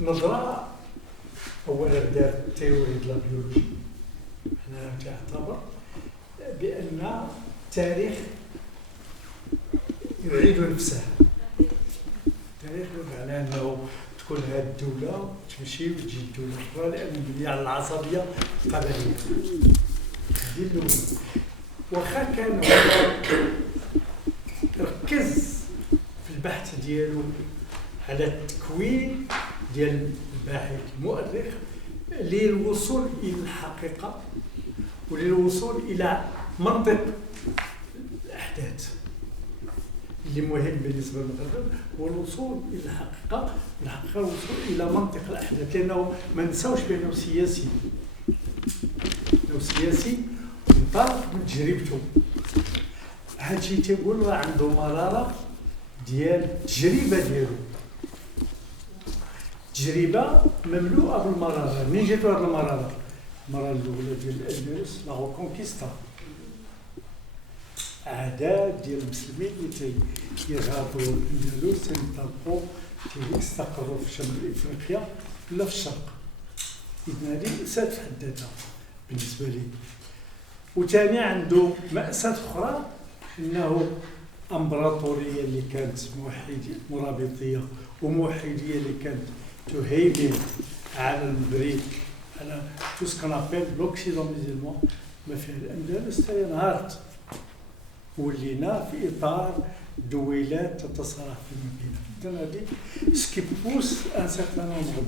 نظره. اولا دار تيوري ديال البيولوجي، هنا تعتبر بان التاريخ يعيد نفسه. التاريخ معناه انه تكون هذه الدوله تمشي وتجي الدوله اخرى، لان مبنيه على العصبيه القبليه. هذه الاولى. واخا كان ركز في البحث ديالو على التكوين ديال الباحث المؤرخ للوصول الى الحقيقه وللوصول الى منطق الاحداث. اللي مهم بالنسبه للمغرب هو الوصول الى الحقيقه، الحقيقه الوصول الى منطق الاحداث، لانه ما نساوش بانه سياسي. انه سياسي انطلق من تجربته. هادشي تيقول راه عنده مراره ديال التجربه ديالو، تجربه مملوءه بالمراره. منين جاتو هاد المراره؟ المراره الاولى ديال الاندلس لا كونكيستا، عادات ديال المسلمين اللي تيغادروا الاندلس تينطلقوا تيستقروا في شمال افريقيا ولا في الشرق. اذا هذه مأساة في حد ذاتها بالنسبه لي. وثاني عنده مأساة اخرى، انه امبراطوريه اللي كانت مرابطيه وموحديه اللي كانت تهيمن على المغرب، على تو سكون ابيل لوكسيدون ميزيلمون، ما فيه الاندلس حتى انهارت، ولينا في اطار دويلات تتصارع فيما بينها. إذن هذه سكي بوس ان سيغتان نومبر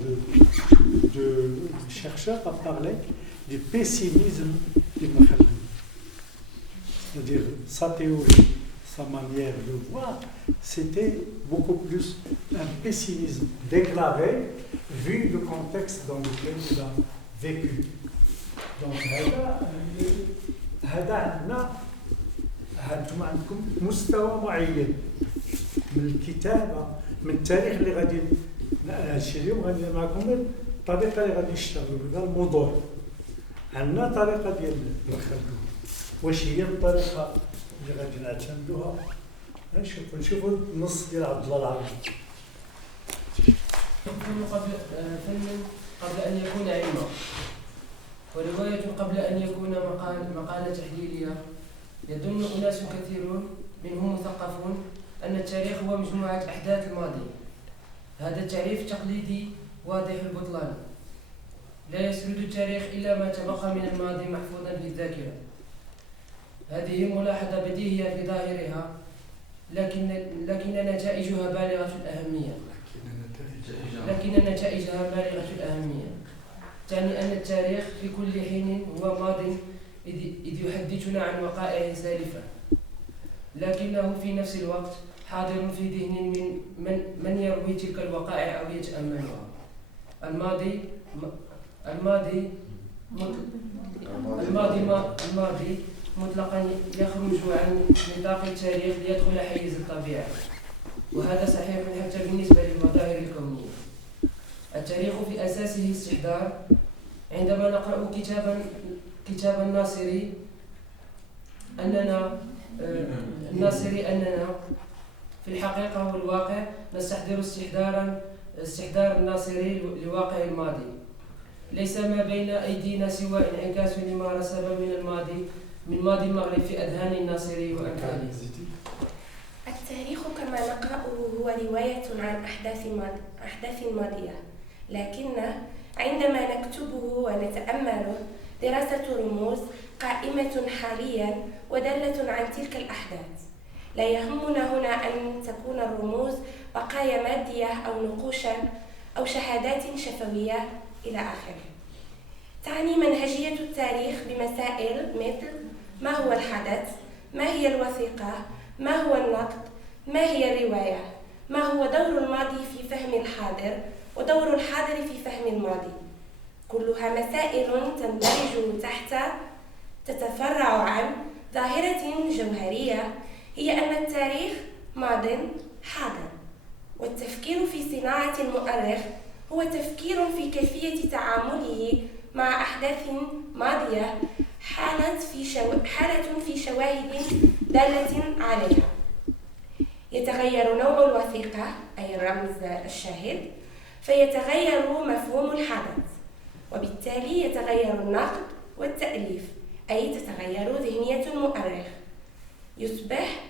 دو chercheurs à parler du pessimisme d'Ibn Khaldun. C'est-à-dire sa théorie, sa manière de voir, c'était beaucoup plus un pessimisme déclaré vu le contexte dans lequel il a vécu. Donc هذا عندنا هانتم عندكم مستوى معين من الكتابه، من التاريخ اللي غادي هادشي اليوم غادي معكم الطريقه اللي غادي نشتغلوا بها الموضوع. عندنا طريقه ديال ابن خلدون، واش هي الطريقه اللي غادي نعتمدوها؟ نشوفوا النص ديال عبد الله العربي. فن قبل أن يكون علما، ورواية قبل أن يكون مقالة تحليلية. يظن أناس كثيرون منهم مثقفون أن التاريخ هو مجموعة أحداث الماضي. هذا التعريف تقليدي واضح البطلان. لا يسرد التاريخ إلا ما تبقى من الماضي محفوظا في الذاكرة. هذه ملاحظة بديهية في ظاهرها، لكن نتائجها بالغة الأهمية. تعني أن التاريخ في كل حين هو ماض إذ يحدثنا عن وقائع سالفة، لكنه في نفس الوقت حاضر في ذهن من يروي تلك الوقائع أو يتأملها. الماضي مطلقا يخرج عن نطاق التاريخ ليدخل حيز الطبيعة، وهذا صحيح حتى بالنسبة للمظاهر الكونية. التاريخ في أساسه استحضار. عندما نقرأ كتاب الناصري أننا في الحقيقة والواقع نستحضر استحضار الناصري لواقع الماضي. ليس ما بين أيدينا سوى انعكاس لما رسب من ماضي المغرب في أذهان الناصري وأمثاله. التاريخ كما نقرأه هو رواية عن أحداث ماضية، لكن عندما نكتبه ونتأمله دراسة رموز قائمة حاليا ودالة عن تلك الأحداث. لا يهمنا هنا أن تكون الرموز بقايا مادية أو نقوشا أو شهادات شفوية إلى آخره. تعني منهجية التاريخ بمسائل مثل ما هو الحدث، ما هي الوثيقة، ما هو النقد، ما هي الرواية، ما هو دور الماضي في فهم الحاضر ودور الحاضر في فهم الماضي. كلها مسائل تندرج تحت تتفرع عن ظاهرة جوهرية، هي أن التاريخ ماض حاضر، والتفكير في صناعة المؤرخ هو تفكير في كيفية تعامله مع أحداث ماضية حالة في شواهد دالة عليها. يتغير نوع الوثيقة أي الرمز الشاهد، فيتغير مفهوم الحدث، وبالتالي يتغير النقد والتأليف أي تتغير ذهنية المؤرخ. يصبح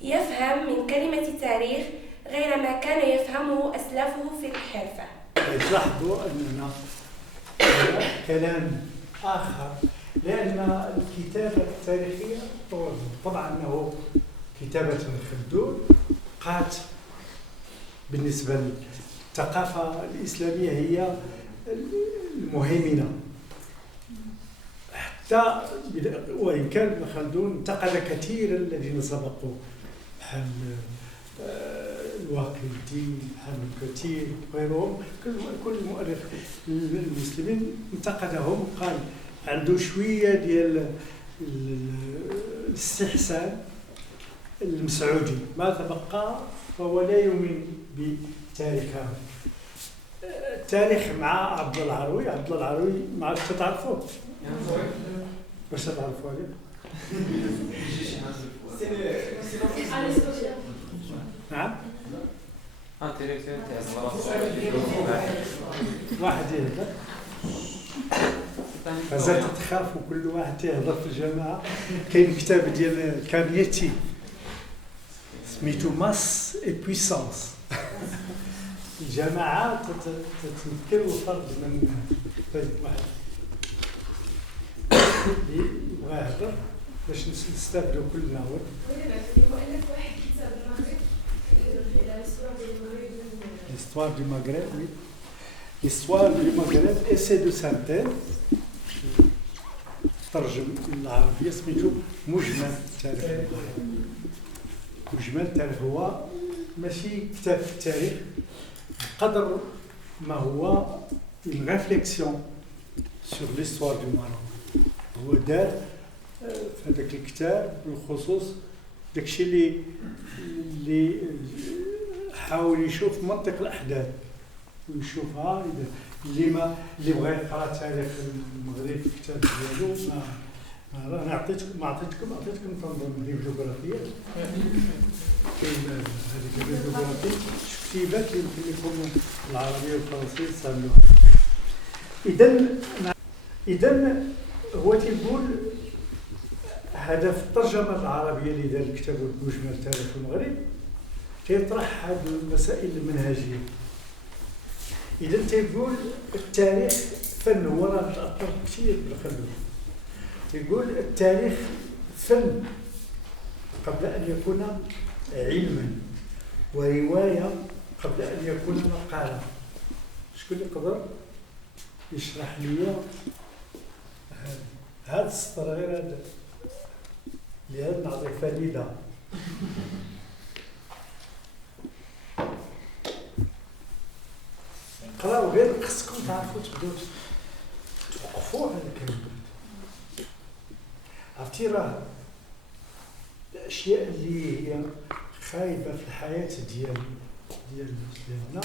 يفهم من كلمة تاريخ غير ما كان يفهمه أسلافه في الحرفة. تلاحظوا أننا كلام آخر، لأن الكتابة التاريخية طبعا أنه كتابة خلدون قات بالنسبة للثقافة الإسلامية هي المهيمنة، حتى وإن كان ابن خلدون انتقد كثيرا الذين سبقوا بحال الواقدي، بحال كثير وغيرهم، كل مؤرخ المسلمين انتقدهم، قال عنده شوية ديال الاستحسان المسعودي، ما تبقى فهو لا يؤمن بتاريخه. التاريخ مع عبد الله العروي، عبد الله العروي ما عرفتش تعرفوه؟ باش تعرفوا عليه؟ نعم؟ واحد يهضر مازال تخافوا كل واحد يهضر في الجماعة. كاين كتاب ديال كاميتي سميتو ماس اي بويسانس. الجماعه تتمكن الفرد من واحد اللي يبغى يهضر باش نستافدوا كلنا. المؤلف واحد كتاب المغرب على l'histoire du Maghreb, oui. L'histoire du Maghreb, essai de synthèse. ترجم العربية سميتو مجمل تاريخ المغرب. مجمل تاريخ هو ماشي كتاب في التاريخ بقدر ما هو une réflexion sur l'histoire du Maroc. هو دار في هذاك الكتاب بالخصوص داكشي اللي حاول يشوف منطق الأحداث ويشوفها. اللي بغى يقرا تاريخ المغرب في الكتاب ديالو انا عطيتكم تنظيم البيبليوغرافيه. كاين هذيك البيبليوغرافي كتيبات اللي يمكن يكونوا العربيه والفرنسيه يستعملوها. اذا هو تيقول هدف الترجمه العربيه اللي دار الكتاب مجمل تاريخ المغرب تيطرح هذه المسائل المنهجيه. إذا تيقول التاريخ فن، هو راه تأثر كثير بالخلوة. يقول التاريخ فن قبل أن يكون علما، ورواية قبل أن يكون مقالة. شكون يقدر يشرح لي هذا السطر غير هذا اللي هذا نعطي فريدة. قراو غير خصكم تعرفوا تبداو توقفوا على الكلام. عرفتي راه الاشياء اللي هي خايبه في الحياه ديالنا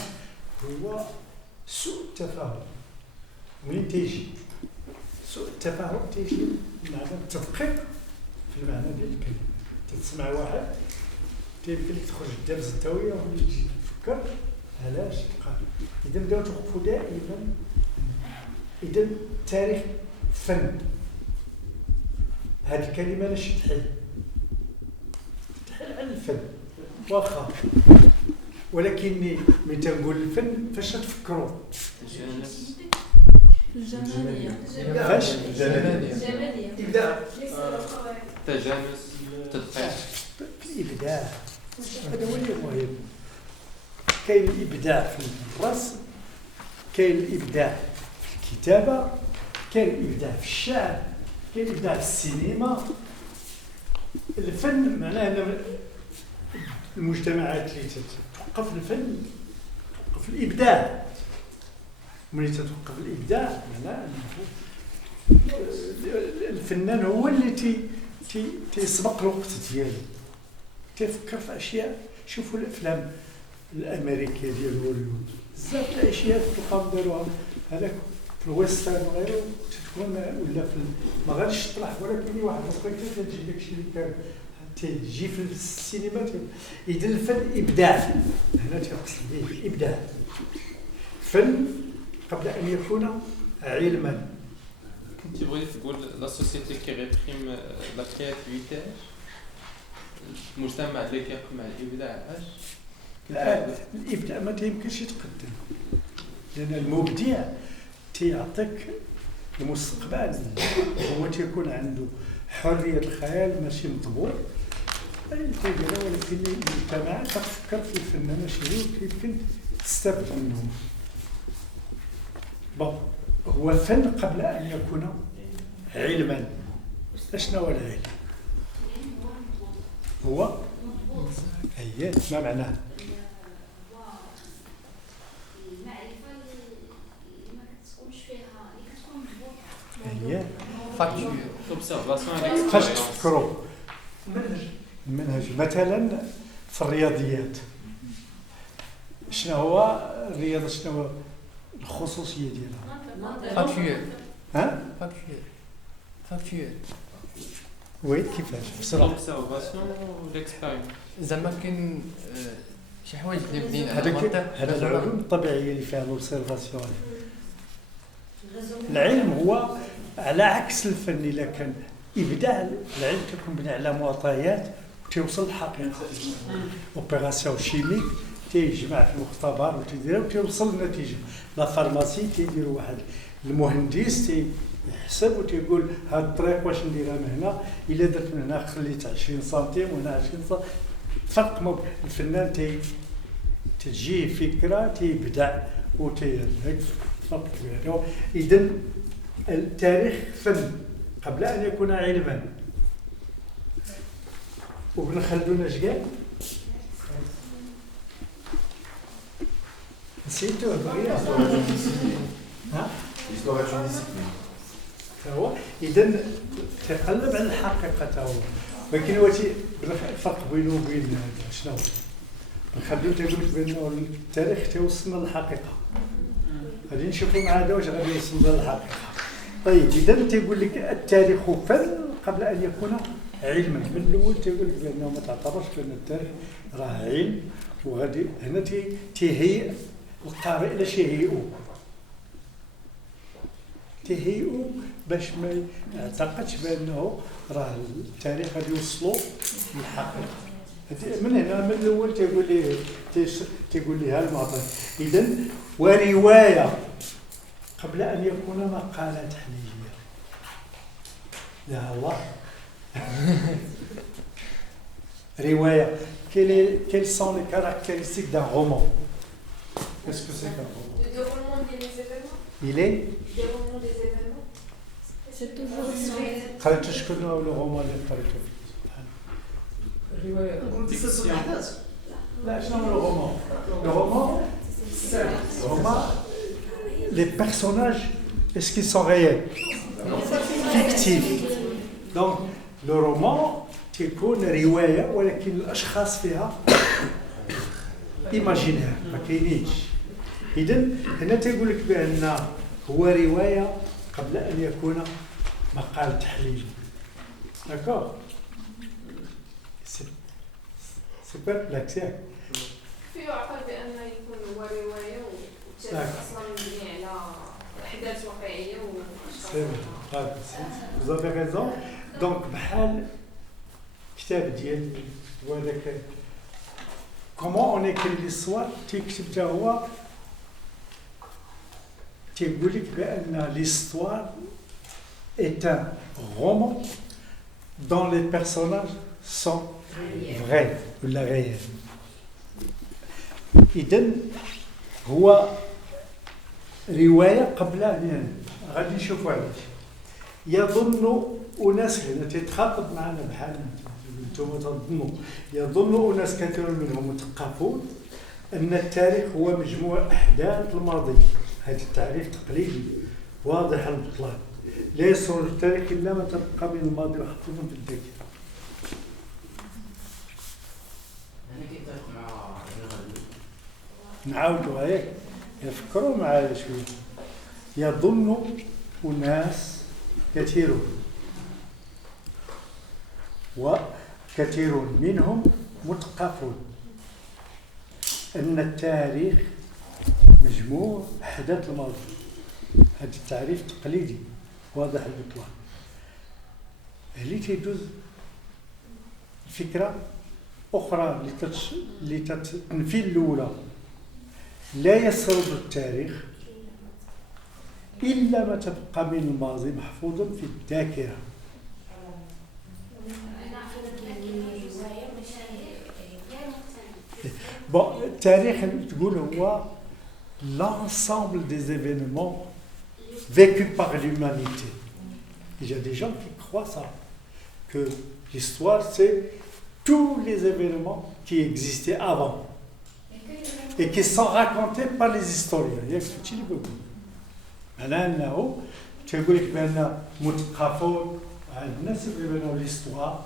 هو سوء التفاهم. منين تيجي سوء التفاهم؟ تيجي من عدم التدقيق في المعنى ديال الكلمه. تسمع واحد تيمكن لك تخرج قدام الزنتاويه وتجي تفكر علاش تقال. إذا بداو توقفوا دائما. إذا التاريخ فن. هذه الكلمة لاش تحل على الفن واخا، ولكن ملي تنقول الفن فاش تفكروا؟ الجمالية. فاش؟ الجمالية. إبداع. تجانس، تدقيق. الإبداع هذا هو اللي مهم. كاين الإبداع في الرسم، كاين الإبداع في الكتابة، كاين الإبداع في الشعر، كاين الإبداع في السينما. الفن معناه المجتمعات اللي تتوقف الفن توقف الإبداع. ملي تتوقف الإبداع معناه الفنان هو اللي تيسبق الوقت ديالو، تيفكر في أشياء. شوفوا الأفلام الامريكيه ديال هوليوود، بزاف الاشياء تلقاهم داروها هذاك في الويسترن وغيره تكون ولا في ما غاديش تطرح، ولكن واحد الوقيته تجي داكشي اللي كان تيجي في السينما. اذا الفن ابداع، هنا تيقصد به الابداع. فن قبل ان يكون علما. كنت بغيت تقول لا سوسيتي كي ريبريم لا كرياتيفيتي، المجتمع اللي كيقوم على الابداع اش؟ الابداع ما تيمكنش يتقدم، لان المبدع تيعطيك المستقبل. هو تيكون عنده حريه الخيال ماشي مطبوع تيديرها، ولكن المجتمع تفكر في الفنانين شنو يمكن تستفد منهم. هو فن قبل ان يكون علما. اشنو هو العلم؟ هو هي ما معناه؟ هي فاكتور اوبسيرفاسيون. فاش تفكروا المنهج مثلا في الرياضيات، شنو هو الرياضه؟ شنو هو الخصوصيه ديالها؟ فاكتور. ها؟ فاكتور. وي كيفاش؟ فسرها. اوبسيرفاسيون والاكسبيريونس. زعما كاين شي حوايج اللي بدينا هذا العلوم الطبيعيه اللي فيها لوبسيرفاسيون. العلم هو على عكس الفن. الا كان ابداع، العلم كيكون مبني على معطيات تيوصل للحقيقه. اوبيراسيون شيميك تيجمع في المختبر وتيديرها وتيوصل للنتيجه. لا فارماسي تيديروا واحد المهندس تيحسب وتيقول هاد الطريق واش نديرها من هنا، الا درت من هنا خليت 20 سنتيم وهنا 20 سنتيم. فرق الفنان تجيه فكره تيبدع هيك فرق كبير. اذا التاريخ فن قبل ان يكون علما. وابن خلدون اش قال؟ نسيتو ها؟ هو اذا تقلب على الحقيقه تا هو. ولكن هو الفرق بينه وبين شنو؟ ابن خلدون تيقول لك بان التاريخ تيوصلنا للحقيقه. غادي نشوفوا مع هذا واش غادي يوصلنا للحقيقه. طيب اذا تيقول لك التاريخ فن قبل ان يكون علما. من الاول تيقول لك بانه ما تعتبرش بان التاريخ راه علم، وغادي هنا تيهيئ القارئ لاش تيهيئوا باش ما يعتقدش بانه راه التاريخ غادي يوصلوا للحقيقه. من هنا من الاول تيقول لي ها المعطى. اذا وروايه قبل ان يكون مقاله تحليليه. يا الله. روايه. Quelles sont les caractéristiques d'un roman? Qu'est-ce que c'est qu'un roman? Le déroulement des événements. Il est Déroulement des événements. C'est toujours قرأت شكون le roman اللي قريته؟ الرواية لا شنو هو الرومان؟ les personnages, est-ce qu'ils sont réels? Fictifs. Donc le roman تكون رواية ولكن الأشخاص فيها إيماجينير ما كاينينش. إذا هنا تيقول لك بأن هو رواية قبل أن يكون مقال تحليلي. داكور؟ سي بيربلكس ياك؟ في يعقل بأن يكون هو رواية والتاريخ أصلا مبني على أحداث واقعية وأشخاص. Vous avez raison. Donc بحال كتاب ديال هذاك كومون اون ايكري ليستوار تيكتب حتى هو تيقول لك بان ليستوار est un roman dont les personnages sont vrais ولا réels. إذن هو رواية قبل أن غادي نشوفوا علاش. يظن أناس هنا تيتخاطب معنا بحال انتم تظنوا، يظن أناس كثير منهم مثقفون أن التاريخ هو مجموع أحداث الماضي. هذا التعريف تقليدي واضح البطلان. لا يسر التاريخ إلا ما تبقى من الماضي وحفظ في الذاكرة. أنا كيتفق مع نعاودوا هيك يفكروا معايا شويه. يظن أناس كثيرون وكثير منهم مثقفون أن التاريخ مجموع أحداث الماضي. هذا التعريف تقليدي واضح البطلان. اللي تيدوز فكرة أخرى اللي تنفي الأولى. لا يسرد التاريخ إلا ما تبقى من الماضي محفوظ في الذاكرة. التاريخ تقول هو l'ensemble des événements vécus par l'humanité. Il y a des gens qui croient ça, que l'histoire c'est tous les événements qui existaient avant et qui sont racontés par les historiens. Il y a ce qui le dit. معناه أنه تقول لك بأن مثقفون الناس يبنوا l'histoire.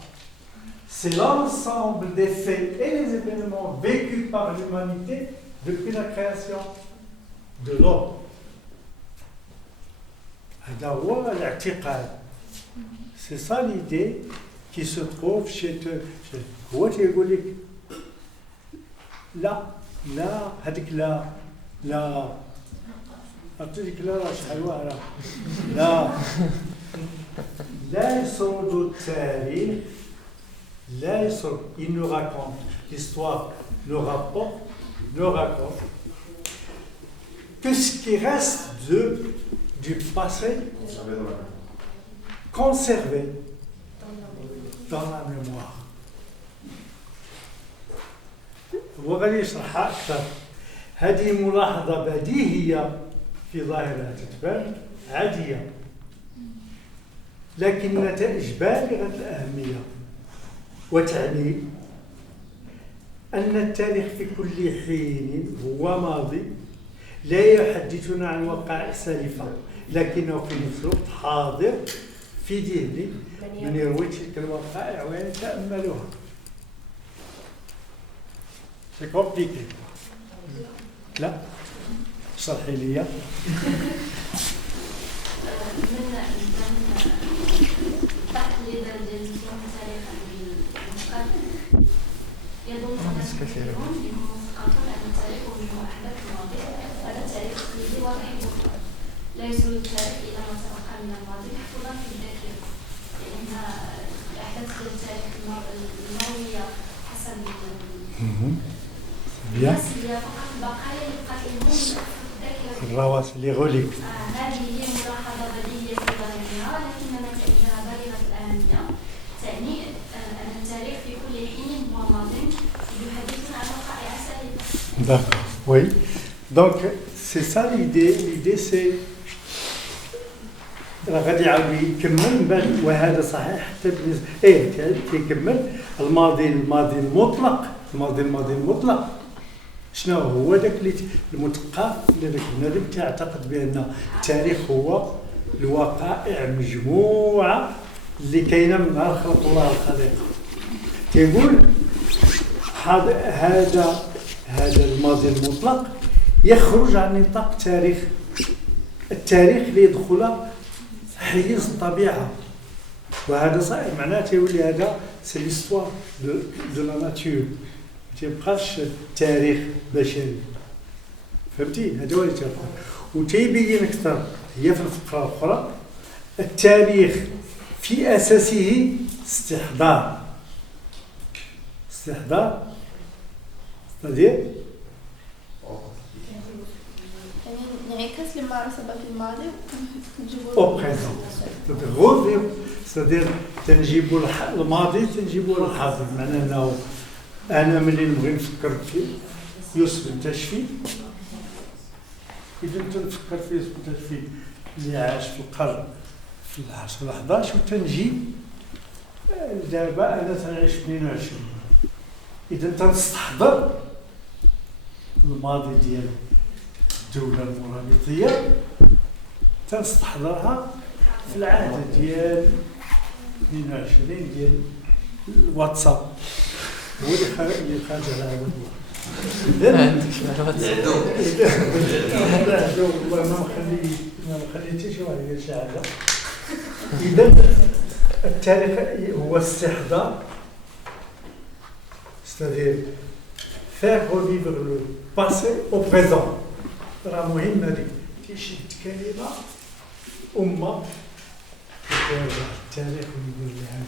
C'est l'ensemble des faits et les événements vécus par l'humanité depuis la création de l'homme. هذا هو الاعتقاد. C'est ça l'idée qui se trouve chez هو تيقول لك لا هذيك لا أعطيك لا شحال واعرة لا يسرد التاريخ Là, il nous raconte, l'histoire nous raconte que ce qui reste du passé conservé dans la mémoire. وغادي يشرحها أكثر. هذه ملاحظة بديهية في ظاهرها تتبان عادية، لكن نتائج بالغة الأهمية، وتعني أن التاريخ في كل حين هو ماضي لا يحدثنا عن وقائع سالفة، لكنه في نفس الوقت حاضر في ذهن من يروي تلك الوقائع ويتأملها. C'est compliqué. لا اشرحي لي. يظن الناس كثيرون بهم مثقفون أن التاريخ وجموع أحداث الماضي هذا التاريخ تقليدي واضح بكرة، لا يسوي التاريخ إلى ما سبق من الماضي محفوظا في الذاكرة، لأن أحداث التاريخ الماضية حسب الناس هي فقط بقايا يبقى لهم الذاكرة. الرواسب اللي غوليك. هذه هي ملاحظة بديهية في ظاهرها، لكن نتائجها بالغة الأهمية، تعني أن التاريخ في كل حين هو ماض يحدثنا عن وقائع سالفة. D'accord, oui. Donc, c'est ça l'idée. L'idée, c'est غادي يعاود يكمل من بعد، وهذا صحيح حتى بالنسبة كيكمل الماضي المطلق. شنو هو ذاك اللي المثقف اللي ذاك البنادم تعتقد بأن التاريخ هو الوقائع مجموعة اللي كاينه من نهار خلق الله الخليقة. كيقول هذا الماضي المطلق يخرج عن نطاق التاريخ اللي يدخل حيز الطبيعة، وهذا صحيح معناته يولي هذا سي ليستوار دو لا ناتور، ما تيبقاش تاريخ بشري. فهمتي؟ هذا هو اللي تيبقى وتيبين أكثر. هي في الفقرة الأخرى التاريخ في أساسه استحضار c'est-à-dire ينعكس لما رسب في الماضي au présent. c'est-à-dire تنجيبوا الماضي تنجيبوا الحاضر. معناه أنه أنا ملي نبغي نفكر في يوسف التشفي، إذا تنفكر في يوسف التشفي اللي عاش في القرن في العصر 11 وتنجي دابا أنا تنعيش في 22. إذا تنستحضر الماضي ديال الدولة المرابطية، تنستحضرها في العهد ديال 22 ديال الواتساب، هو اللي خارج على هذا الله. والله ما مخلي حتى شي واحد يدير شي حاجة. إذا التاريخ هو استحضار، c'est-à-dire faire revivre le passé au présent. راه مهم هذيك تيشد كلمة أمة التاريخ ويقول لها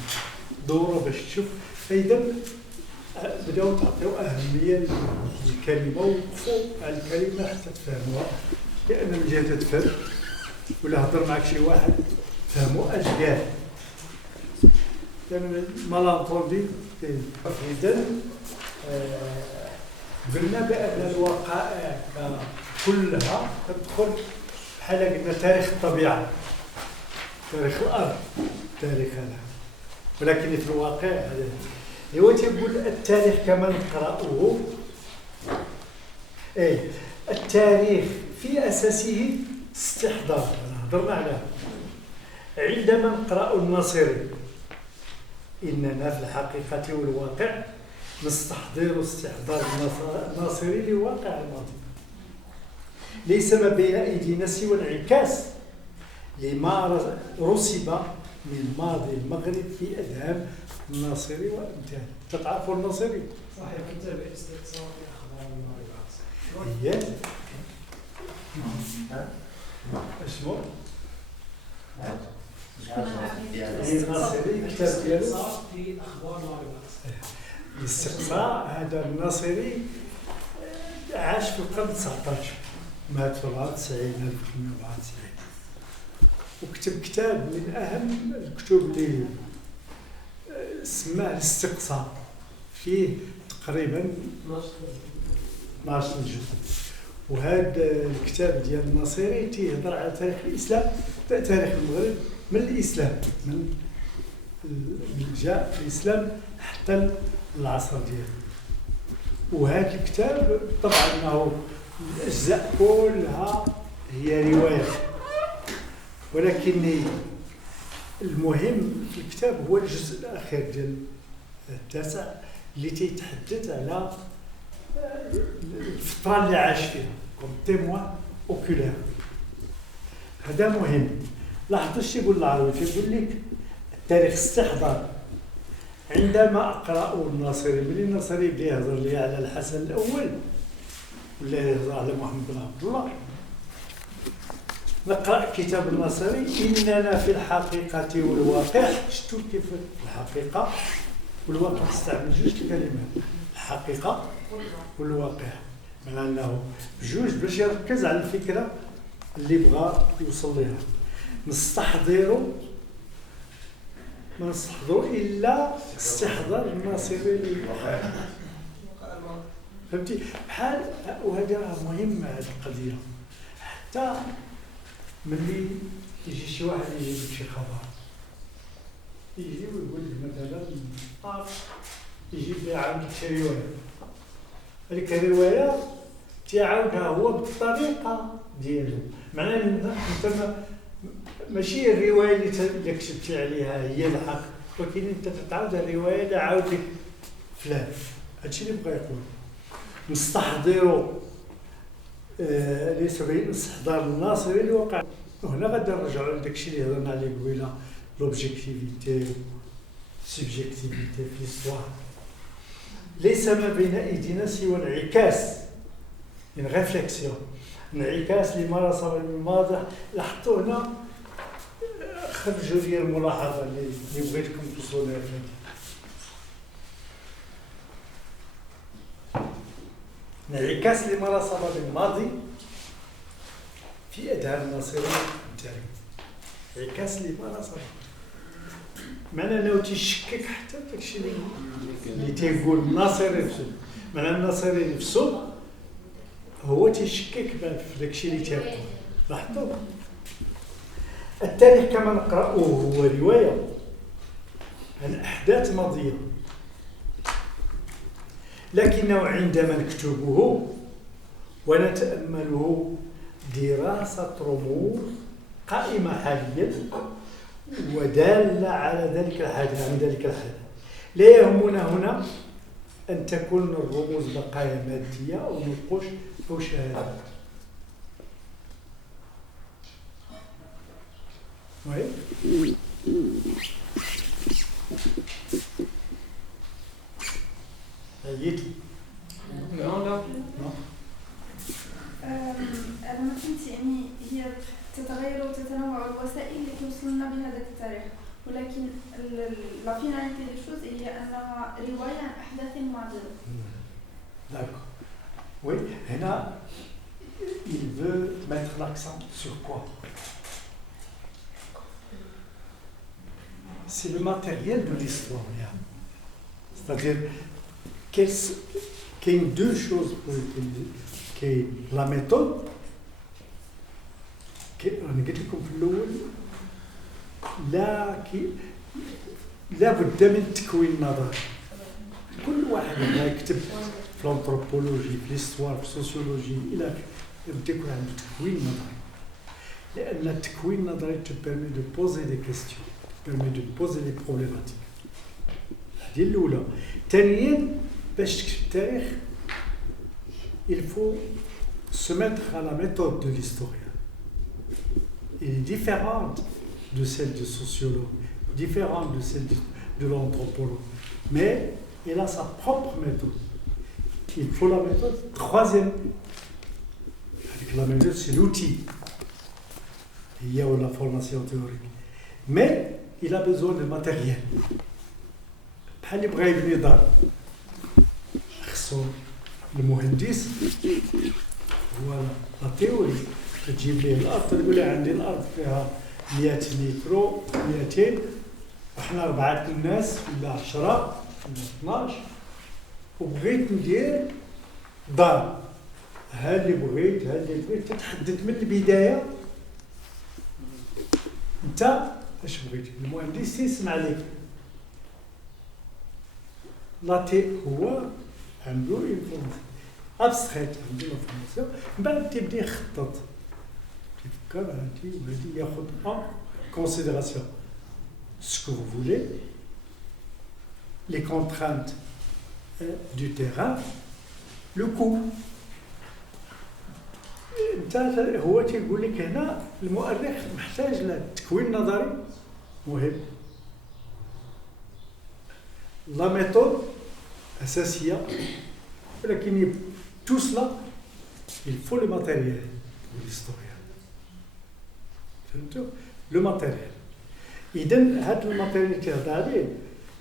دورة باش تشوف. فإذا بداو تعطيو أهمية للكلمة ووقفوا على الكلمة حتى تفهموها، لأن من جهة تفهم ولا هضر معك شي واحد فهموا أجيال، لأن مالانتوندي. إذا قلنا بأن الوقائع كلها تدخل بحال قلنا تاريخ الطبيعة، تاريخ الأرض، تاريخ هذا، ولكن في الواقع هذا هو تيقول التاريخ كما نقرأه. التاريخ في أساسه استحضار، هضرنا عليها عندما نقرأ الناصري. إننا في الحقيقة والواقع نستحضر استحضار الناصري لواقع الماضي، ليس ما بين أيدينا سوى انعكاس لما رسب من ماضي المغرب في أذهان الناصري وأمثاله. تعرفوا الناصري؟ صحيح، كتاب استقصاء أخبار المغرب. اسمه الناصري الكتاب ديالو في اخبار مغرب الاستقصاء. هذا الناصري عاش في القرن 19، مات في 94 1894 وكتب كتاب من اهم الكتب اللي سماه الاستقصاء، فيه تقريبا 12 جزء. وهذا الكتاب ديال الناصري تيهضر على تاريخ الاسلام، تاريخ المغرب من الاسلام، من جاء في الاسلام حتى العصر ديالو. وهذا الكتاب طبعا انه الاجزاء كلها هي روايه، ولكن المهم في الكتاب هو الجزء الاخير ديال التاسع اللي تيتحدث على الفتره اللي عاش فيها كوم تيموان اوكولير. هذا مهم. لاحظوا اش يقول العربي، تيقول لك التاريخ استحضار. عندما اقرا الناصري، ملي الناصري بدا يهضر لي على الحسن الاول ولا يهضر على محمد بن عبد الله، نقرا كتاب الناصري اننا في الحقيقه والواقع. شفتوا كيف الحقيقه والواقع استعمل جوج كلمات، الحقيقه والواقع، معناه انه بجوج باش يركز على الفكره اللي بغى يوصل لها. ما نستحضروا الا استحضار الناصري للواقع. فهمتي بحال. وهذا مهم هذه القضيه، حتى ملي يجي شي واحد يجيب شي خبر، يجي ويقول لك مثلا يجي يعاود شي روايه، هذيك الروايه تيعاودها هو بالطريقه ديالو. معناه انت ماشي الروايه اللي كتبتي عليها هي الحق، ولكن انت تتعاود الروايه اللي عاودك فلان. هادشي اللي بغا يقول. نستحضروا ليس بين استحضار الناصري للواقع. وهنا غادي نرجعوا لداكشي اللي هضرنا عليه قبيله، لوبجيكتيفيتي سوبجيكتيفيتي في ليستوار. ليس ما بين ايدينا سوى انعكاس، ان ريفليكسيون، انعكاس لما صار من الماضي. لاحظتوا هنا خرجوا لي الملاحظه اللي بغيتكم توصلوا لها. انعكاس لما صار من الماضي في اذهان الناصري التاريخ. انعكاس لما صار، معناه انه تيشكك حتى داكشي اللي تيقول الناصري نفسه. معناه الناصري نفسه هو تيشكك في داكشي اللي تيقول. لاحظتوا التاريخ كما نقرأه هو رواية عن أحداث ماضية، لكنه عندما نكتبه ونتأمله دراسة رموز قائمة حاليا ودالة على ذلك الحدث، عن ذلك الحدث. لا يهمنا هنا أن تكون الرموز بقايا مادية أو نقوش أو شهادات. Oui. أنا ما فهمت، يعني هي تتغير وتتنوع الوسائل اللي توصلنا بهذا التاريخ، ولكن لا فيناليتي دي شوز هي أنها رواية عن أحداث ماضية. D'accord. Oui, هنا il veut mettre l'accent sur quoi? C'est le matériel de l'histoire. C'est-à-dire qu'il y a deux choses pour qui est la méthode, qui أنا قلت لكم في الأول لا بد من تكوين نظري. كل واحد يكتب في الانثروبولوجي، في الهستوار، في السوسيولوجي إلى آخره يبدا يكون عنده تكوين نظري، لأن التكوين النظري te permet de poser des questions, permet de poser des problématiques. هذه الأولى. ثانيا باش تكتب التاريخ il faut se mettre à la méthode de l'historien. Elle est différente de celle du sociologue, différente de celle de l'anthropologue, mais elle a sa propre méthode. Il faut la méthode. Troisième, avec la méthode, c'est l'outil. Il y a la formation théorique. mais il a besoin de matériel. بحال اللي بغى يبني دار خصو المهندس هو لا تيوري تجيب ليه الارض تقول له عندي الارض فيها 100 متر 200 احنا 4 الناس ولا 10 ولا 12 وبغيت ندير دار ها اللي بغيت تتحدد من البدايه انت اش بغيتي المهندس يسمع لك لاتي هو عنده انفورماسيون ابستريت عنده انفورماسيون من بعد تيبدا يخطط تفكر هادي وهادي ياخذ ان كونسيديراسيون سكو فو فولي لي كونترانت دو تيران لو كو انت هو تيقول لك هنا المؤرخ محتاج للتكوين النظري مهم لا ميثود اساسيه ولكن tout cela il faut le matériel pour l'historien فهمتوا لو ماتيريال اذا هذا الماتيريال اللي تهضر عليه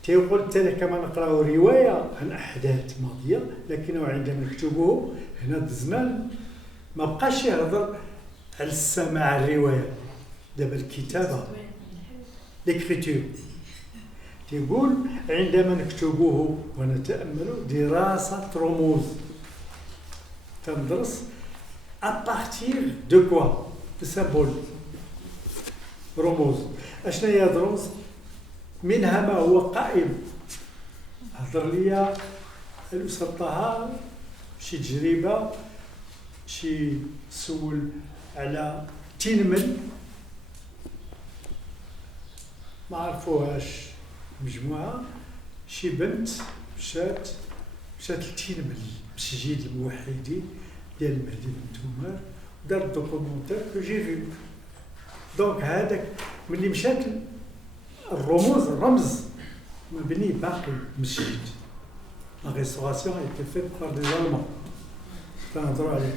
تيقول التاريخ كما نقراو روايه عن احداث ماضيه لكنه عندما نكتبه هنا الزمان ما بقاش يهضر على السماع الروايه دابا الكتابه ليكريتور تيقول عندما نكتبه ونتامل دراسه رموز تندرس ابارتير دو كوا دو سامبول رموز اشنا هي الرموز منها ما هو قائم هضر ليا الاستاذ طه شي تجربه شي سول على تينمل ما عرفوهاش مجموعه شي بنت مشات لتينمل مسجد الموحدين ديال المهدي بن تومار دار دوكومونتير كو جي في دونك هذاك ملي مشات الرمز مبني باقي مسجد لا ريستوراسيون ايتي فيت بار دي زالمان تنهضروا عليه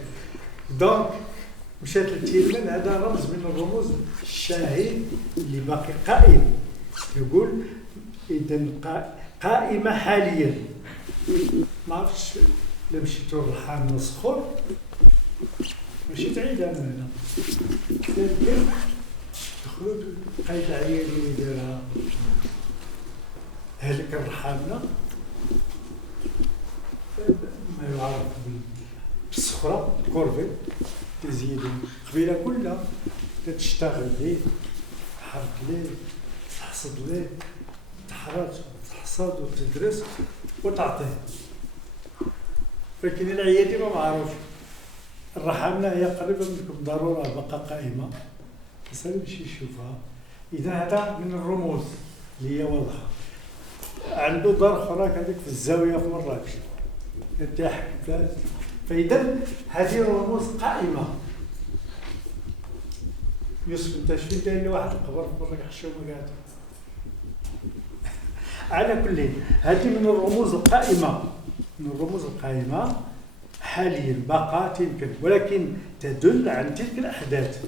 دونك مشات لتينمل هذا رمز من الرموز الشاهد اللي باقي قائم يقول اذا قائمه حاليا ما عرفتش لا مشيتو للرحام الصخور ماشي تعيد انا هنا دخلوا لقيت العيال اللي دارها هلك الرحامنا ما يعرف بالصخره كورفي تزيدوا قبيله كلها تشتغل ليه تحرك ليه تحصد ليه تحصد وتدرس وتعطيه لكن العيادي ما معروف الرحامنة هي قريبة منكم ضرورة بقى قائمة بس أنا مشي يشوفها إذا هذا من الرموز اللي هي واضحة عنده دار أخرى هذيك في الزاوية في مراكش يرتاح فإذا هذه الرموز قائمة يوسف انت شفت لي واحد القبر في مراكش وما قاعد على كل هذه من الرموز القائمة حاليا بقات يمكن ولكن تدل عن تلك الأحداث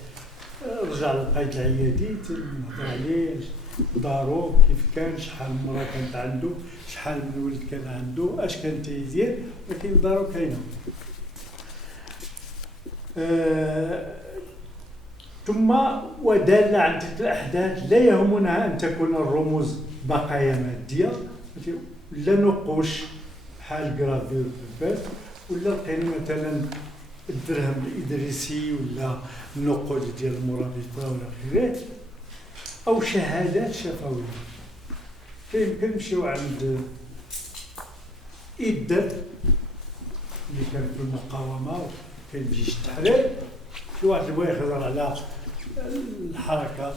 رجع للقايد العيادي تنهضر عليه دارو كيف كان شحال من مرة كانت عنده شحال من ولد كان عنده اش كان تيدير ولكن دارو كاينة ثم ودل عن تلك الأحداث لا يهمنا أن تكون الرموز بقايا مادية لا نقوش بحال جرافير في الباب ولا لقينا مثلا الدرهم الإدريسي ولا النقود ديال المرابطة ولا غيره أو شهادات شفوية فيمكن نمشيو عند إدة اللي كان في المقاومة كان في جيش التحرير في واحد اللي بغا يهضر على الحركة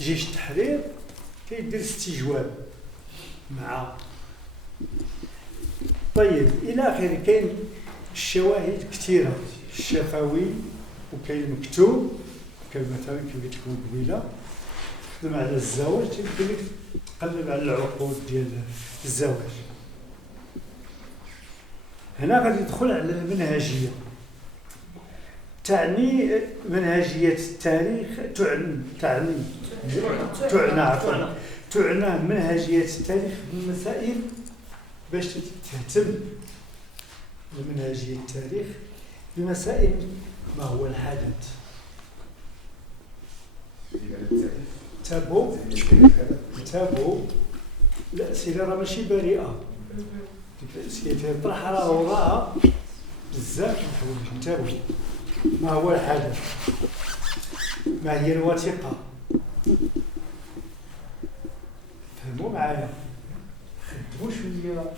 جيش التحرير كيدير استجواب مع طيب إلى آخره. كاين الشواهد كثيرة الشفوي وكاين المكتوب كاين مثلا كيف تكون قبيلة تخدم على الزواج تقدر تقلب على العقود ديال الزواج. هنا غادي يدخل على المنهجية تعني منهجية التاريخ تعنى منهجية التاريخ بالمسائل باش تهتم بمنهجية التاريخ بمسائل ما هو الحدث. تابو الأسئلة راه ماشي بريئة، الأسئلة تطرح راه وراها بزاف د الحوايج. انتبهوا، ما هو الحدث؟ ما هي الوثيقة؟ فهموا معايا، خدموا شوية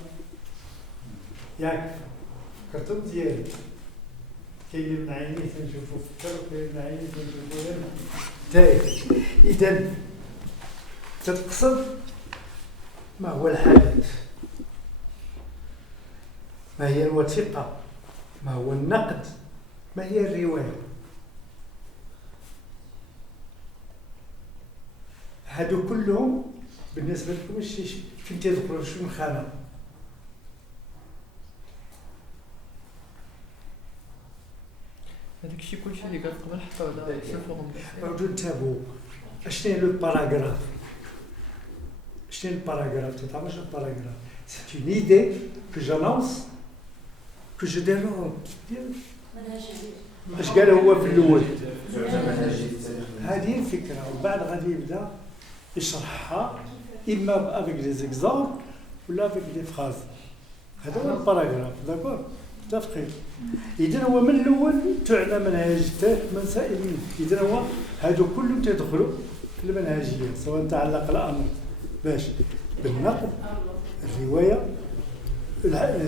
ياك كتب ديالي. كاين من عيني تنشوفو فكر وكاين من عيني تنشوفو هنا تايه. إذا تتقصد ما هو الحدث؟ ما هي الوثيقة؟ ما هو النقد؟ ما هي الرواية؟ هادو كلهم بالنسبة لكم فين تدخلوا في شنو خانة؟ هذاك الشيء كلشي اللي قال قبل حتى على الفورم. عاودوا انتبهوا، اشنو هي لو باراغراف؟ شنو الباراغراف؟ تعرفوا شنو الباراغراف؟ سي اون ايدي كو جانونس كو جو ديفلوب. اش قال هو في الاول؟ هذه الفكره، وبعد غادي يبدا يشرحها اما افيك لي زيكزامبل ولا افيك لي فراز. هذا هو الباراغراف، داكور؟ متفقين؟ اذا هو من الاول تعنى منهج التاريخ مسائل. اذا هو هادو كلهم تدخلوا في المنهجيه، سواء تعلق الامر باش بالنقد، الروايه،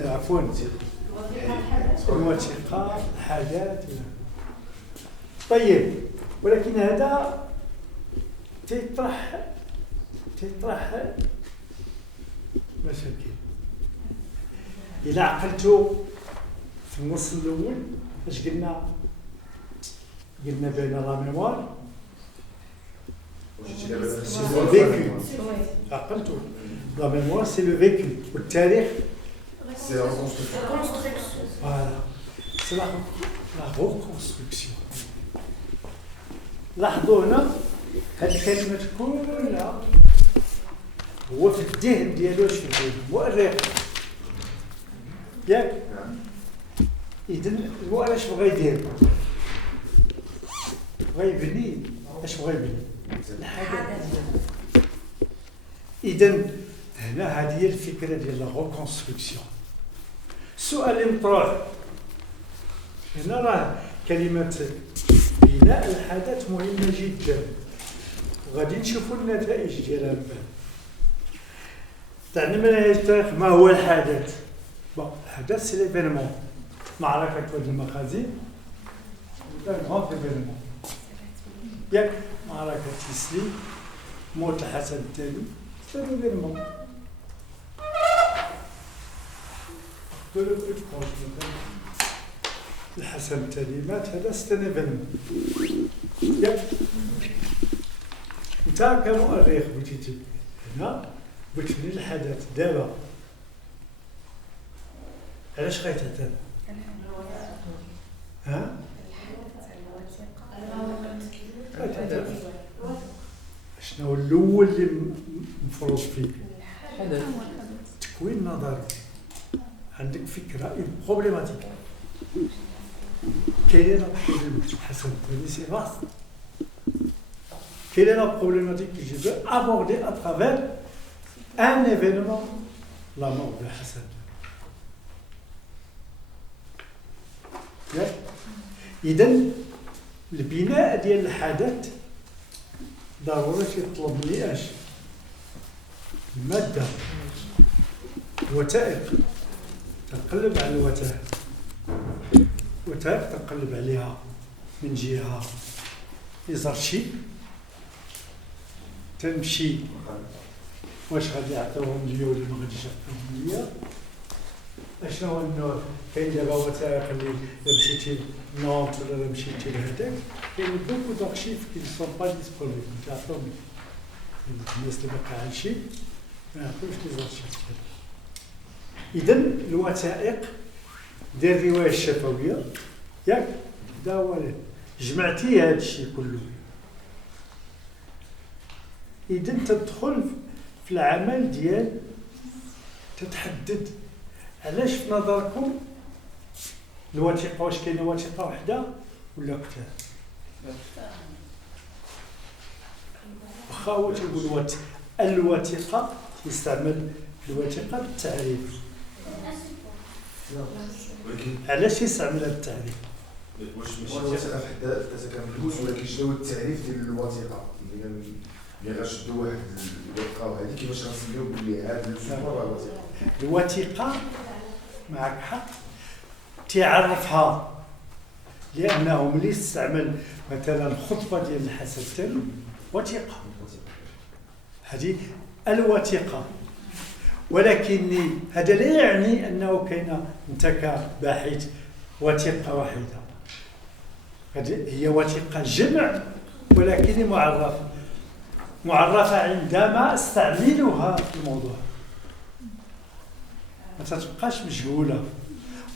عفوا الوثيقه، الحاجات. طيب، ولكن هذا تيطرح مشاكل. إلا عقلتوا في النص الأول اش قلنا بين لا ميموار سي لو فيكو. عقلتوا لا ميموار سي لو فيكو والتاريخ سي لا ريكونستركسيون. فوالا سي لا ريكونستركسيون. لاحظوا هنا هذه الكلمات كلها هو في الذهن ديالو اش فيه مؤرخ ياك. إذا المؤرخ اش بغا يدير؟ بغا يبني. اش بغا يبني؟ الحدث. إذا هنا هذه هي الفكرة ديال لا ريكونستركسيون. السؤال اللي مطروح هنا راه كلمة بناء الحدث مهمة جدا، وغادي نشوفوا النتائج ديالها من بعد. تعني منهج التاريخ ما هو الحدث؟ الحدث سي ليفينمون، معركة وادي المخازن un grand événement. ياك معركة تسليم، موت الحسن الثاني، c'est un événement. de le plus proche الحسن الثاني مات، هذا c'est un événement. ياك انت كمؤرخ بغيتي هنا بتبني الحدث دابا، علاش غيتعتمد؟ ها؟ شنو الاول اللي مفروض فيه؟ تكوين نظري. عندك فكره بروبليماتيك، كاين لا بروبليماتيك حسن الثاني سي فاست. Quelle est la problématique que je veux aborder à travers un événement, la mort de Hassan? إذا البناء ديال الحدث ضروري يطلب لي اش؟ المادة، الوثائق. تنقلب على الوثائق، الوثائق تنقلب عليها من جهة ليزارشيف، تمشي واش غادي يعطيوهم ليا ولا ما غاديش يعطيوهم ليا، اشنو هو النوع. كاين دابا وثائق اللي مشيتي لنونت ولا مشيتي لهداك، كاين بوكو دارشيف كي سون با ديسبونيبل، تعطيهم الناس اللي باقي عايشين ما يعرفوش لي زارشيف. اذا الوثائق ديال الروايه الشفويه ياك وحده ولا جمعتي هذا الشيء كله. إذا تدخل في العمل ديال تتحدد علاش في نظركم الوثيقة، واش كاينه وثيقة وحده ولا كتاب؟ واخا هو تيقول الوثيقة يستعمل الوثيقة بالتعريف، علاش يستعمل هذا التعريف؟ واش ماشي الوثيقة في حد ذاتها كنفلوس، ولكن شنو هو التعريف ديال الوثيقة؟ ملي غنشدو واحد الوثيقة وهذه كيفاش غنسميو بلي هذا السوبر راه وثيقة؟ الوثيقة معك حق تعرفها، لأنه ملي تستعمل مثلا خطبة ديال الحسن الثاني وثيقة، هذه الوثيقة. ولكن هذا لا يعني أنه كاين أنت كباحث وثيقة واحدة، هي وثيقة جمع ولكن معرفة عندما استعملها في الموضوع، ما تتبقاش مجهولة.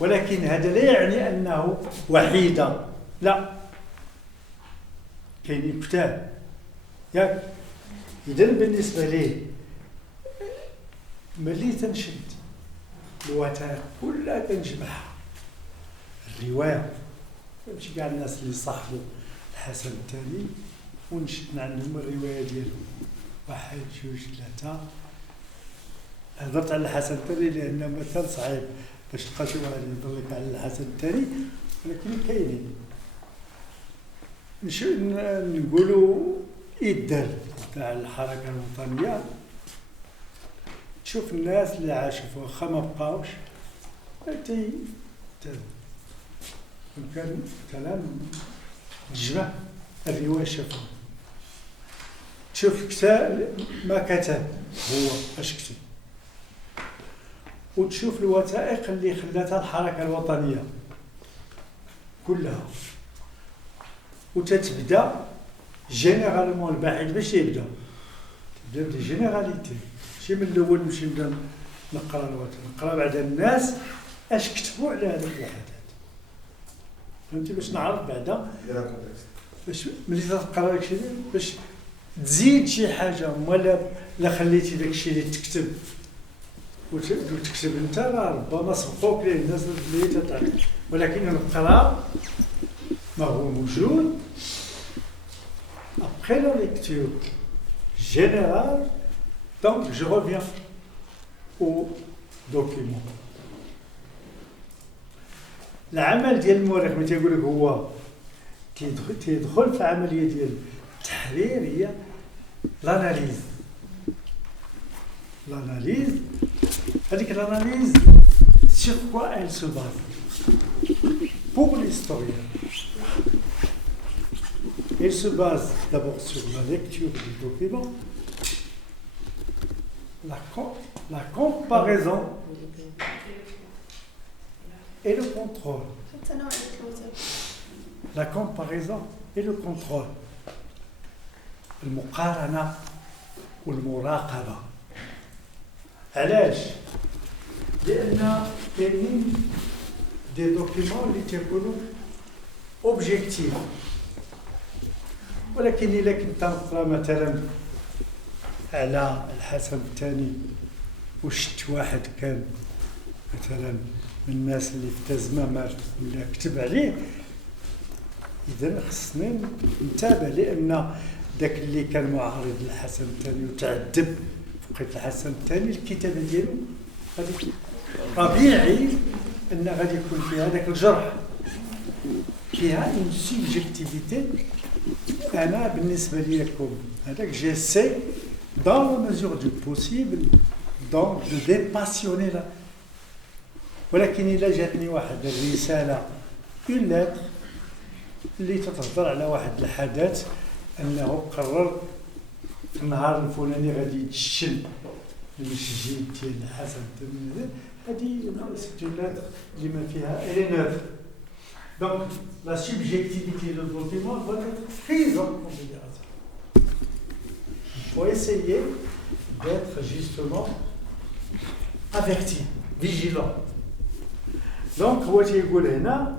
ولكن هذا لا يعني أنه وحيدة، لا، كاين كتاب ياك. إذا بالنسبة لي ملي تنشد الوثائق كلها تنجمعها، الرواية ماشي كاع الناس اللي صاحبوا الحسن الثاني ونشد عندهم الرواية ديالهم، 1 2 3. هضرت على الحسن الثاني لأن مثلا صعيب باش تلقى شي واحد يهضر لك على الحسن الثاني، ولكن كاينين. نقولوا إدار تاع الحركة الوطنية، تشوف الناس اللي عاشوا واخا ما بقاوش يمكن مثلا تجمع الرواية شافهم، تشوف كتاب ما كتب هو اش كتب، وتشوف الوثائق اللي خلاتها الحركة الوطنية كلها، وتتبدا جينيرالمون الباحث باش يبدا بدي جينيراليتي، ماشي من الاول نمشي نبدا نقرا الوثائق، نقرا بعد الناس اش كتبوا على هذاك الحدث، فهمتي، باش نعرف بعدا باش ملي تقرا داكشي باش تزيد شي حاجه، ولا لا خليتي داكشي اللي تكتب وتكتب انت راه ربما سبقوك ليه الناس اللي تتعرف، ولكن نقرا ما هو موجود. Après la lecture générale, donc je reviens au document. العمل ديال المؤرخ ملي تيقول لك هو تيدخل في عمليه ديال التحرير هي l'analyse. L'analyse, c'est-à-dire que l'analyse, sur quoi elle se base? Pour l'historien, elle se base d'abord sur la lecture du document, la comparaison et le contrôle. La comparaison et le contrôle. المقارنة والمراقبة. علاش؟ لأن كاينين دي دوكيمون اللي تيكونوا اوبجيكتيف، ولكن إلا كنت نقرا مثلا على الحسن الثاني وشت واحد كان مثلا من الناس اللي في التزمة مات ولا كتب عليه، إذا خصني نتابع، لأن داك اللي كان معارض للحسن الثاني وتعذب فقيت الحسن الثاني الكتابة ديالو غادي طبيعي أن غادي يكون فيها داك الجرح، فيها اون سوبجيكتيفيتي. أنا بالنسبة ليكم هذاك جيسي dans la mesure du possible donc de dépassionner la. ولكن إلا جاتني واحد الرسالة une lettre اللي تتهضر على واحد الحدث أنه قرر في النهار الفلاني غادي يتشل المسجد ديال الحسن الثاني، هذه سيت اون لاتر اللي ما فيها إلي نوف. دونك لا سوبجيكتيفيتي دو دوكيمون doit être prise en considération. Il faut essayer d'être justement averti, vigilant. Donc هو تيقول هنا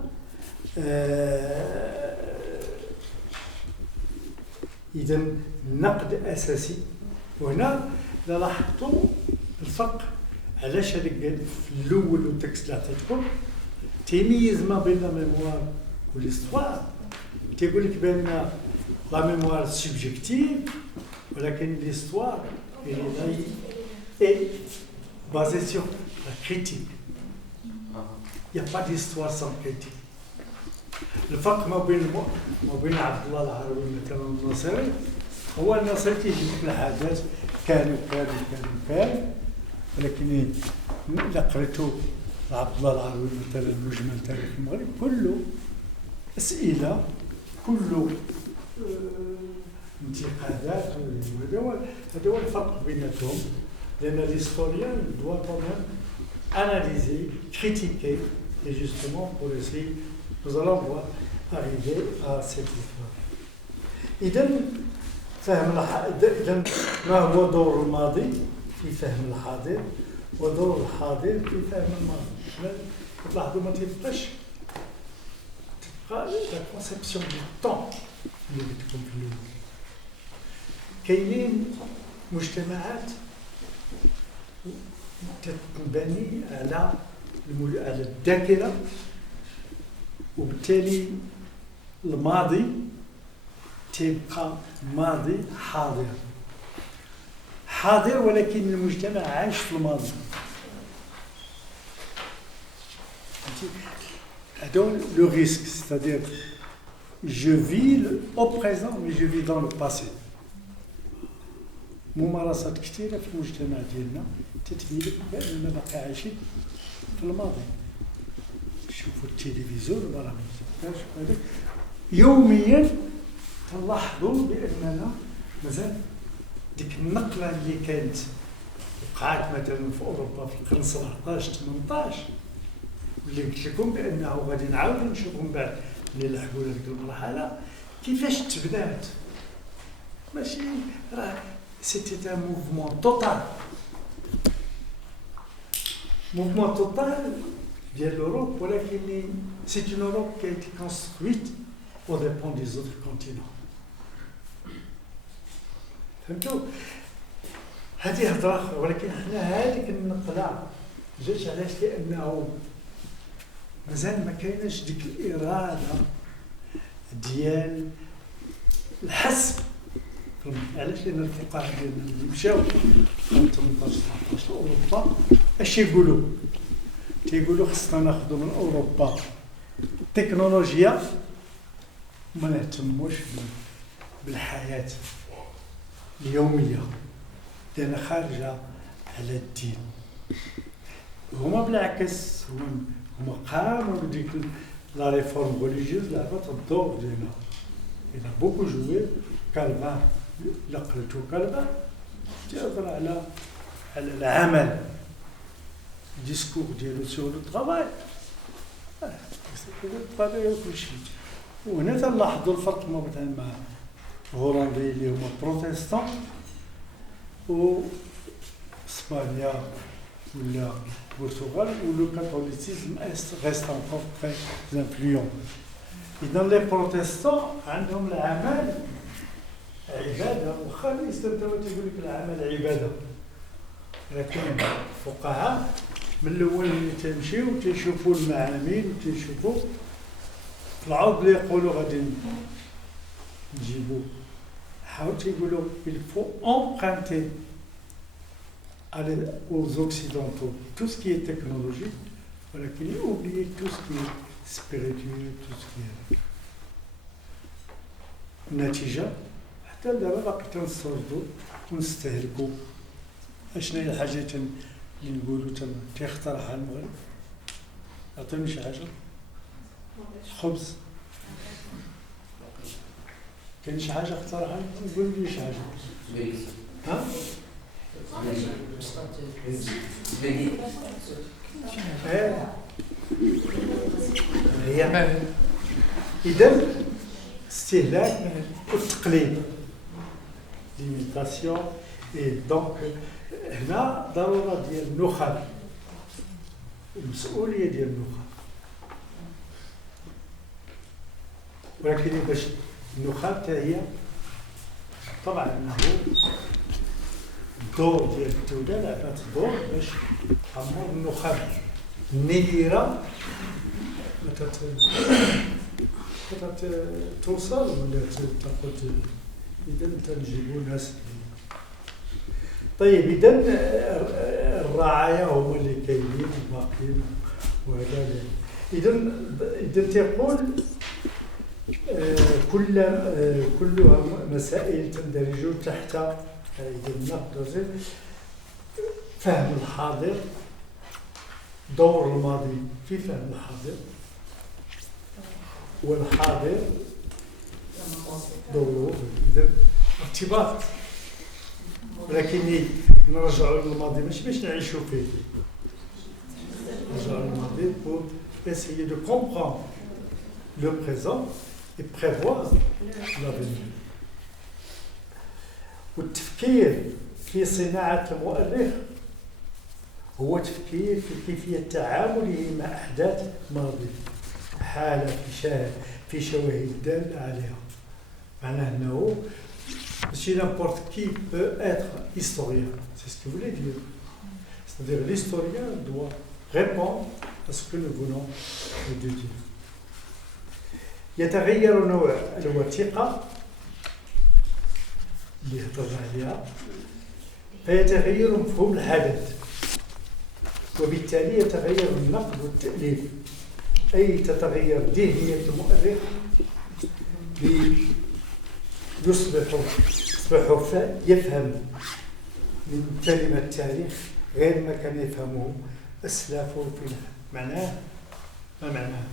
إذا النقد أساسي. وهنا لاحظتوا الفرق علاش هذاك قال في الأول والتكست اللي عطيتكم تيميز ما بين لا ميموار وليستوار. تيقول لك بأن لا ميموار سوبجيكتيف ولكن ليستوار est basée sur la critique. Il n'y a pas d'histoire sans critique. الفرق ما بين عبد الله العربي مثلا والناصري هو الناصري تيجي لك الحدث كان ولكن إذا قريتو عبد الله العربي مثلا مجمل تاريخ المغرب كله أسئلة كله انتقادات. هذا هو الفرق بيناتهم لأن l'historien doit quand même analyser, critiquer et justement pour essayer nous allons voir arriver à cette histoire. إذا ما هو دور الماضي في فهم الحاضر ودور الحاضر في فهم الماضي. تلاحظوا ما تبقاش تبقى لا كونسيبسيون دو طون اللي بتكون في الأول. كاينين مجتمعات تنبني على الذاكرة وبالتالي الماضي تبقى ماضي حاضر ولكن المجتمع عايش في الماضي. هذا لو ريسك c'est-à-dire je vis au présent mais je vis dans le passé. ممارسات كثيرة في المجتمع ديالنا تتبين لك بأننا باقي عايشين في الماضي. شوفوا التلفزيون والبرامج يوميا تلاحظوا بأننا مازال ديك النقلة اللي كانت وقعت مثلا في أوروبا في القرن 17-18 واللي قلت لكم بأنه غادي نعاودوا نشوفوا من بعد اللي لحقوا لهذيك المرحلة كيفاش تبنات. ماشي راه c'était un mouvement total de l'Europe, c'est une Europe qui a été construite aux dépens des autres continents. فهمتوا؟ هذه هضرة أخرى ولكن حنا هذيك النقلة جات علاش؟ لأنه مازال ما كايناش ديك الإرادة ديال الحسم. علاش؟ لأن الفقهاء ديالنا اللي مشاو في 18-19 أوروبا اش يقولوا؟ تيقولوا خصنا ناخذوا من أوروبا التكنولوجيا وما نهتموش بالحياة اليومية لأن خارجة على الدين. هما بالعكس هما قاموا بديك لا ريفورم ريليجيوز لعبت الدور ديالها. إذا بوكو جوي كالفان إلا قريتو كالفان تيهضر على العمل الديسكور ديالو سور لو طرافاي وكل شيء. وهنا تنلاحظوا الفرق ما بين مع هولندا اللي هما بروتستان و اسبانيا ولا البرتغال ولو كاثوليسيزم ريست انكور تري انفلوون. إذا لي بروتستان عندهم العمل عبادة وخا الإسلام تيقول لك العمل عبادة. لكن الفقهاء من الأول اللي تمشيو تيشوفوا المعامل وتيشوفوا العرض اللي يقولوا غادي نجيبوا حاولوا تيقولوا il faut emprunter aux occidentaux tout ce qui est technologique ولكن oublier tout ce qui est spirituel tout ce qui est. النتيجة حتى دابا باقي تنستوردوا ونستهلكوا. اشنا هي الحاجات اللي نقولوا تيخترعها المغرب؟ عطيني شي حاجة. الخبز كاين شي حاجة اخترعها؟ قول لي شي حاجة. ها؟ هي إذا استهلاك والتقليد ليميتاسيون. دونك هنا ضرورة ديال النخب المسؤولية ديال النخب ولكن باش النخب حتى هي طبعا انه الدور ديال الدوله لعبات الدور باش تعمر النخب النيره توصل ولا تاخذ. اذا تنجيبوا ناس. طيب اذا الرعايا هما اللي كاينين باقيين وهذا. اذا تيقول كلها مسائل تندرج تحت نقدر فهم الحاضر، دور الماضي في فهم الحاضر، والحاضر دوره. إذا ارتباط، ولكن نرجعوا للماضي ماشي باش نعيشوا فيه، نرجعوا للماضي pour essayer de comprendre le présent et prévoir l'avenir. والتفكير في صناعة المؤرخ هو تفكير في كيفية تعامله مع أحداث ماضي، حالة في شواهد دالة عليها. معناه أنه ماشي n'importe qui peut être historien. C'est ce que vous voulez dire. C'est-à-dire l'historien doit répondre à ce que nous venons de dire. يتغير نوع الوثيقة اللي هضرنا عليها، فيتغير مفهوم الحدث، وبالتالي يتغير النقد والتأليف، أي تتغير ذهنية المؤرخ يصبح يفهم من كلمة تاريخ غير ما كان يفهمه أسلافه في معناه. ما معناه؟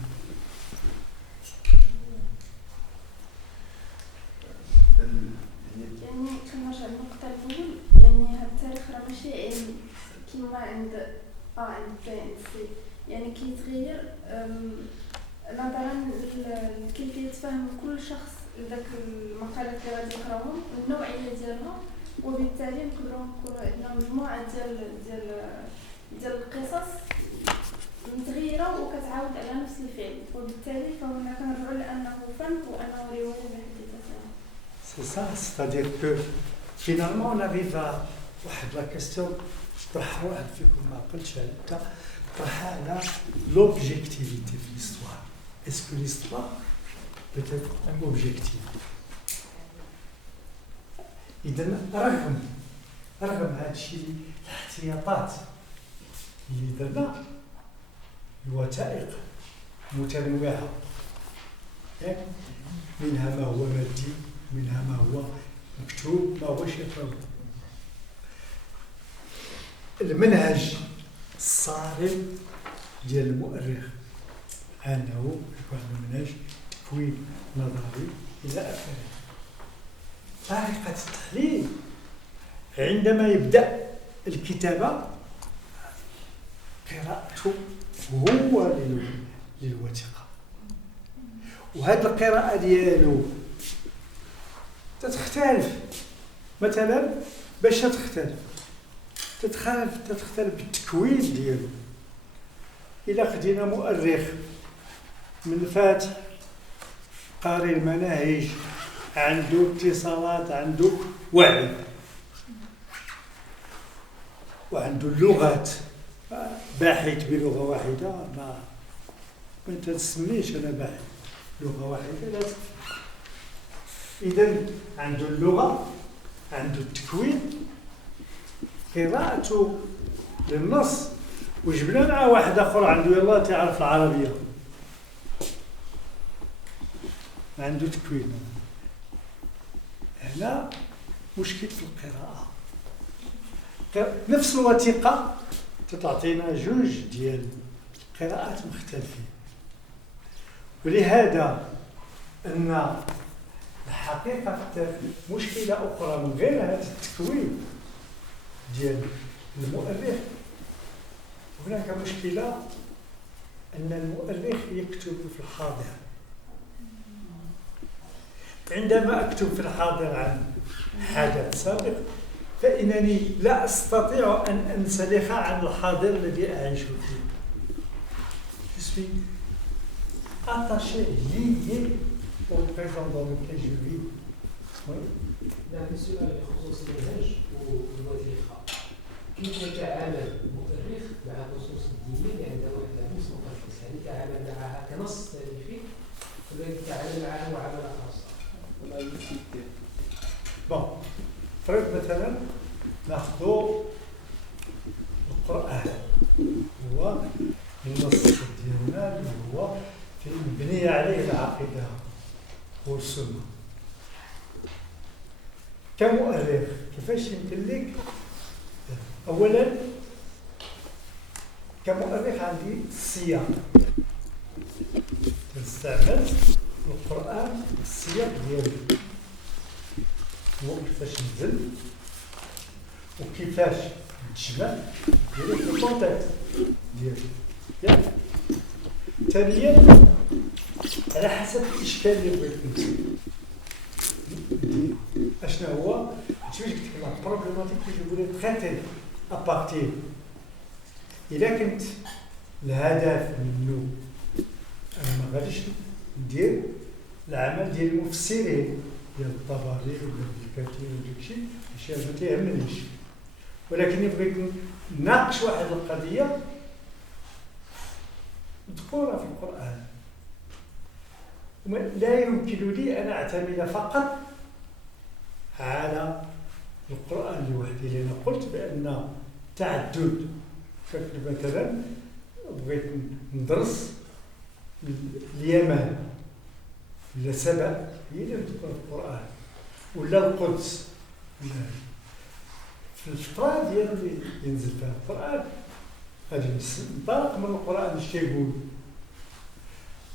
يعني كنرجع للنقطة الأول، يعني هاد التاريخ راه ماشي علم كيما عند عند B عند C، يعني كيتغير نظرا لكيفية فهم كل شخص لذاك المقالات اللي غادي يقراهم والنوعية ديالها، وبالتالي نقدروا نكونوا عندنا مجموعة ديال القصص متغيرة وكتعاود على نفس الفعل، وبالتالي فهنا كنرجعوا لأنه فن وأنه رواية بحد ذاتها. C'est ça, c'est-à-dire que finalement on arrive à la question طرحها واحد فيكم ما قلتش على طرحها على l'objectivité في l'histoire. Est-ce que l'histoire peut être objective? إذا رغم هذا الشيء الاحتياطات اللي درنا، الوثائق متنوعة، منها ما هو مادي، منها ما هو مكتوب، ما هو شفوي. المنهج الصارم ديال المؤرخ أنه يكون منهج تكوين نظري إلى آخره. طريقة التحليل عندما يبدأ الكتابة قراءته هو للوثيقة، وهذه القراءة ديالو تختلف. مثلا باش تختلف بالتكوين ديالو. إلا خدينا مؤرخ من فاتح قاري المناهج، عنده اتصالات، عنده وعي، وعنده اللغات، باحث بلغة واحدة، ما تسميش أنا باحث لغة واحدة، لا. إذن عنده اللغة، عنده التكوين، قراءته للنص، وجبنا مع واحد آخر عنده يلا تعرف العربية، عنده تكوين. هنا مشكل في القراءة. نفس الوثيقة تعطينا جوج ديال قراءات مختلفين، ولهذا أن الحقيقة مشكلة أخرى من غير هذا التكوين ديال المؤرخ. هناك مشكلة أن المؤرخ يكتب في الحاضر. عندما أكتب في الحاضر عن حدث سابق فإنني لا أستطيع أن أنسلخ عن الحاضر الذي أعيش فيه. Je suis attaché, lié au présent dans lequel je vis. Oui. نعم السؤال بخصوص المنهج والوظيفة كيف يتعامل المؤرخ مع النصوص الدينية اللي عندها واحد العميس مقدس هل يتعامل معها كنص تاريخي ولا يتعامل معها معاملة خاصة؟ بون فريق مثلا ناخذ القرآن هو النص ديالنا اللي هو مبني عليه العقيدة والسنة. كمؤرخ كيفاش يمكن لك؟ أولا كمؤرخ عندي السياق، تستعمل القرآن السياق ديالو هو كيفاش نزل وكيفاش تجمع ديالو في الكونتكست ديالو. ثانيا على حسب الاشكال اللي بغيت نمسك اشنا هو كيفاش قلت لك لا بروبليماتيك اللي بغيت تريتي ابارتير. الا كنت الهدف منه انا ما غاديش ندير العمل ديال المفسرين ديال الطبري ولا ابن كثير ولا داكشي، ماشي ما تيهمنيش، ولكن بغيت نناقش واحد القضيه مذكوره في القرآن. لا يمكن لي أن أعتمد فقط على القرآن لوحده، لأن قلت بأن تعدد مثلا بغيت ندرس اليمن ولا سبأ هي اللي تذكر في القرآن ولا القدس في الفترة ديالو اللي ينزل فيها القرآن غادي ننطلق من القرآن اش تيقول.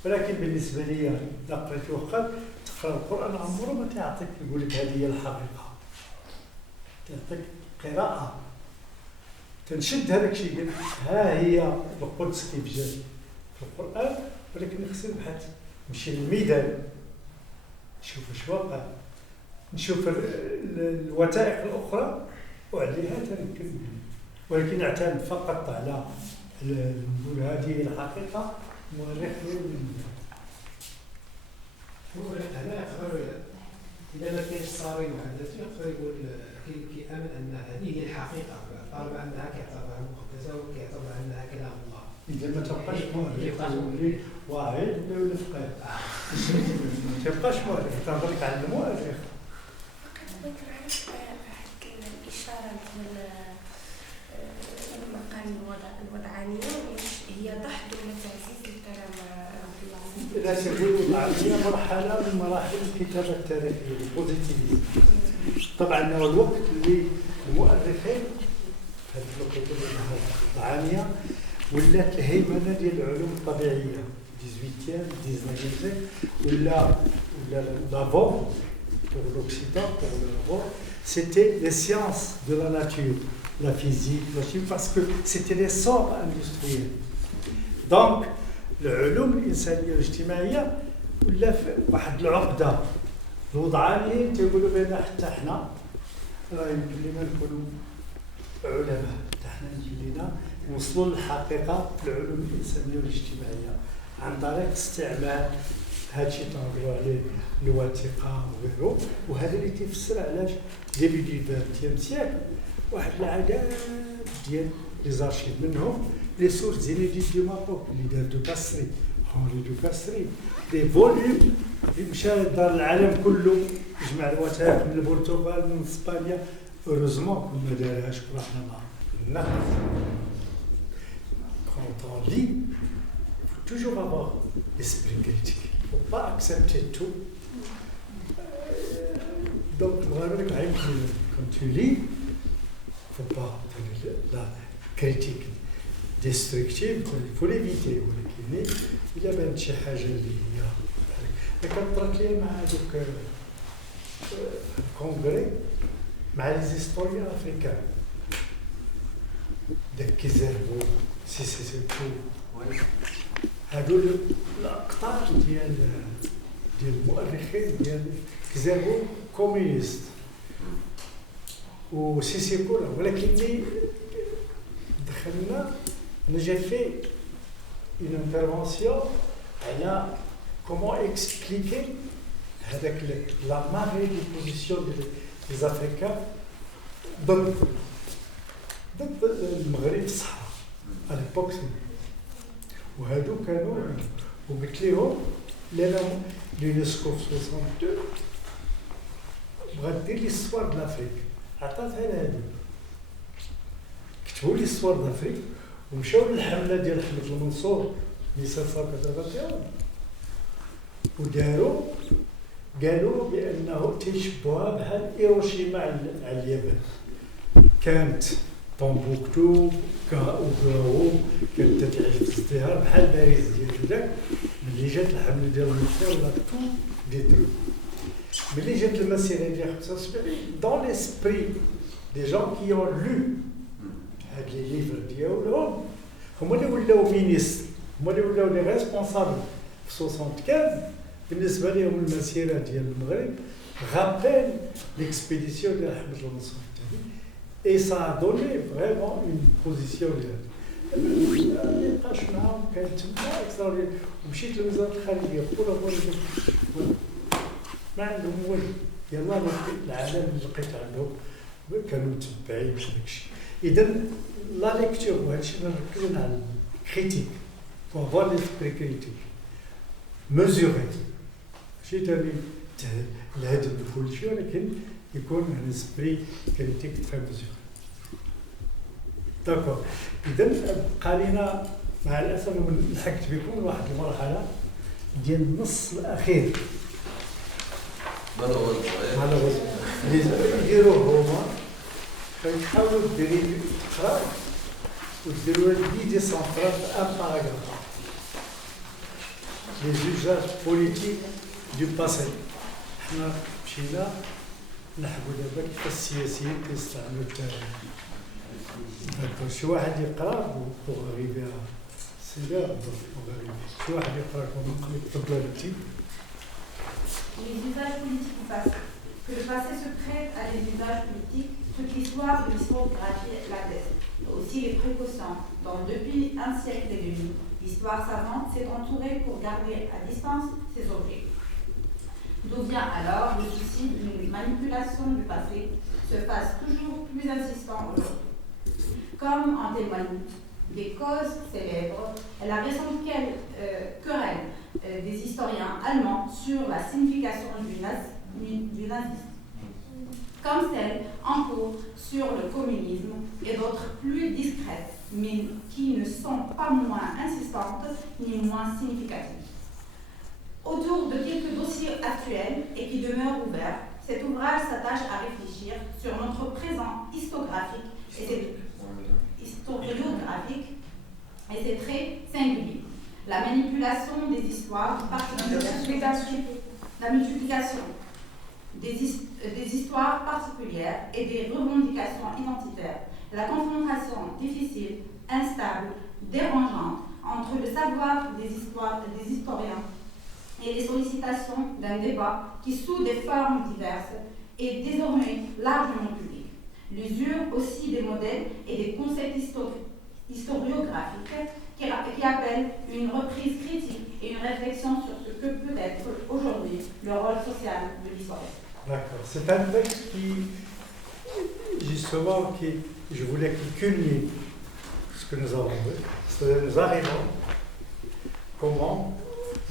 ولكن بالنسبة لي إذا قريت وقت تقرأ القرآن عمره ما تعطيك يقول لك هذه هي الحقيقة، تعطيك قراءة تنشد هذاك الشيء قال ها هي القدس كيف جات في القرآن، ولكن خصني نبحث نمشي للميدان نشوف اش واقع، نشوف الوثائق الأخرى وعليها تنكد، ولكن اعتمد فقط على نقول هذه الحقيقة مؤرخ هنا يقدر إذا ما كاينش صاري محدث يقدر يقول كيأمن أن هذه هي الحقيقة طالما أنها كيعتبرها مقدسة وكيعتبر أنها كلام الله. إذا ما تبقاش مؤرخ تولي واعظ ولا فقيه، ما تبقاش مؤرخ تهضر لك على المؤرخ. فقط بغيت نعرف واحد الإشارة لما قال الوضعانية هي ضحك ولا تعزيز الكلام عبد الله؟ لا سيدي الوضعانية مرحلة من مراحل الكتابة التاريخية البوزيتيفيزم. طبعا الوقت اللي المؤرخين في هذه الكتب الوضعانية ولات الهيمنة ديال العلوم الطبيعية 18e 19e ولا l'avant pour l'Occident, pour l'Europe, c'était les sciences de la nature, la physique, la chimie, parce que c'était l'essor industriel. Donc, العلوم الإنسانية والاجتماعية ولا واحد العقدة. الوضعانيين تيقولوا بأن حتى حنا راه يمكن لنا نكونوا علماء، حتى حنا يمكن لنا نوصلوا للحقيقة في العلوم الإنسانية والاجتماعية عن طريق استعمال هادشي تنهضروا عليه الوثيقة وغيره، وهذا اللي تيفسر علاش ديبي دي 20 سيكل واحد العدد ديال لي زارشيف منهم لي سورس زينيدي دي مابوك اللي دار دو كاستري هونري دو كاستري دي فوليوم اللي مشى دار العالم كله جمع الوثائق من البرتغال من اسبانيا. اوروزمون كون ما دارهاش كون حنا ما نقص. Quand on lit, il faut toujours avoir l'esprit critique. Il ne faut pas accepter tout. Donc, quand tu lis, il ne faut pas la critique destructive, il faut l'éviter. Il y a même شي حاجة اللي هي كانت لي مع هذوك الكونغري مع لي زيستوريان افريكان داك كيزربو سي هادو الاقطار ديال المؤرخين ديال كيزربو كومونيست و سيسيكو، ولكن ملي دخلنا انا جا في une intervention على comment expliquer avec la marée des positions des Africains ضد المغرب الصحراء à l'époque. وهادو كانوا وقلت لهم لا اليونسكو في 62 بغات دير ليستوار د لافريك عطاتها لهادو كتبوا ليستوار د لافريك ومشاو للحمله ديال حمد المنصور 1791 وداروا قالوا بانه تيشبهها بحال هيروشيما على اليابان. كانت طومبوكتو وكاو كانت تعيش في الازدهار بحال باريس ديال داك. ملي جات الحمله ديال المنصور لا تو ديترو. ملي جات المسيره ديال 75 دون ليسبري دي جون كي اون لو هاد لي ليفر ديالهم هما اللي ولاو مينيستر، هما اللي ولاو لي ريسبونسابل في 75. بالنسبه لهم المسيره ديال المغرب غابيل ليكسبيديسيون ديال حمد المنصور et ça a donné vraiment une position ما بقاش معاهم كانت تما اكسترا. ومشيت لوزاره الخارجيه ما عندهم والو، يلاه العالم اللي لقيت عندهم كانوا متبعين داك الشيء. اذا لا ليكتور وهذا الشيء مركزين على الكريتيك pour avoir l'esprit critique mesuré. ماشي تاني الهدف بكل شيء ولكن يكون الاسبري كريتيك تري ميزوري. داكور. اذا بقى لينا مع الاسف لحقت بكم لواحد المرحله ديال النص الاخير. مالوغوز اللي يديروه هما كيحاولوا تقراو وديروا ليدي سونطرال في ان باراغراف. Les usages politiques du passé. حنا مشينا نحبوا دابا كيف السياسيين كيستعملوا التاريخ. شي واحد يقرا بوغ غيبي سيدي شي واحد يقرا لكم تفضل انت. Les usages politiques du passé. Que le passé se prête à des usages politiques, toute l'histoire de l'historiographie l'atteste. Aussi les précautions, dont depuis un siècle et demi, l'histoire savante s'est entourée pour garder à distance ces objets. D'où vient alors le souci d'une manipulation du passé se fasse toujours plus insistant aujourd'hui. Comme en témoignent des causes célèbres, la récente querelle des historiens allemands sur la signification du nazisme, comme celle en cours sur le communisme et d'autres plus discrètes, mais qui ne sont pas moins insistantes ni moins significatives. Autour de quelques dossiers actuels et qui demeurent ouverts, cet ouvrage s'attache à réfléchir sur notre présent historiographique et ses traits singuliers. La manipulation des histoires la multiplication des histoires particulières et des revendications identitaires, la confrontation difficile, instable, dérangeante entre le savoir des historiens et les sollicitations d'un débat qui, sous des formes diverses, est désormais largement public. L'usure aussi des modèles et des concepts historiographiques qui appellent une reprise critique et une réflexion sur ce que peut être aujourd'hui le rôle social de l'histoire. D'accord. C'est un texte qui, justement, je voulais qu'il culmine ce que nous avons vu. C'est-à-dire nous arrivons comment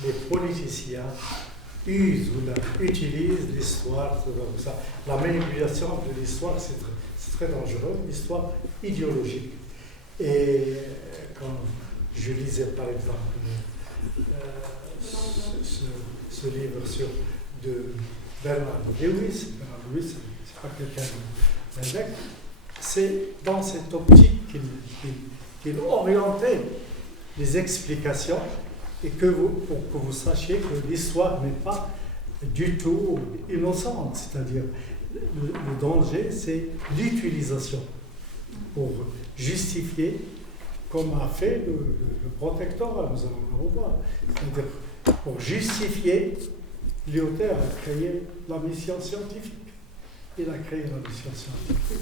les politiciens usent ou utilisent l'histoire. Ça. La manipulation de l'histoire, c'est très dangereux, l'histoire idéologique. Et quand je lisais par exemple ce livre de Bernard Lewis, c'est pas quelqu'un d'indec, c'est dans cette optique qu'il orientait les explications et pour que vous sachiez que l'histoire n'est pas du tout innocente, c'est-à-dire le danger, c'est l'utilisation pour justifier, comme a fait le protectorat, nous allons le revoir, c'est-à-dire pour justifier. Luther a créé la mission scientifique. Il a créé la mission scientifique,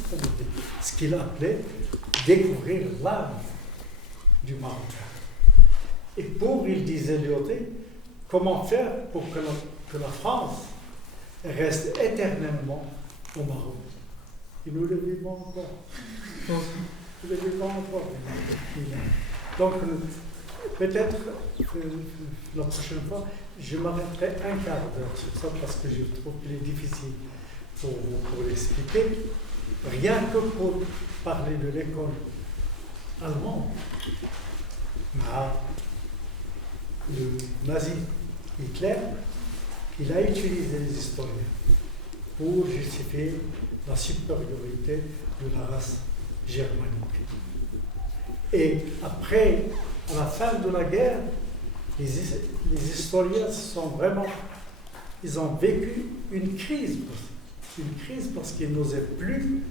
ce qu'il appelait découvrir l'âme du Marocain. Et il disait Luther, comment faire pour que la France reste éternellement au Maroc. Et nous le vivons encore. Nous le vivons encore. Donc, peut-être la prochaine fois, je m'arrêterai un quart d'heure sur ça parce que je trouve qu'il est difficile pour l'expliquer. Rien que pour parler de l'école allemande, le nazi Hitler, il a utilisé les historiens pour justifier la supériorité de la race germanique. Et après, à la fin de la guerre, les historiens ils ont vécu une crise parce qu'ils n'osaient plus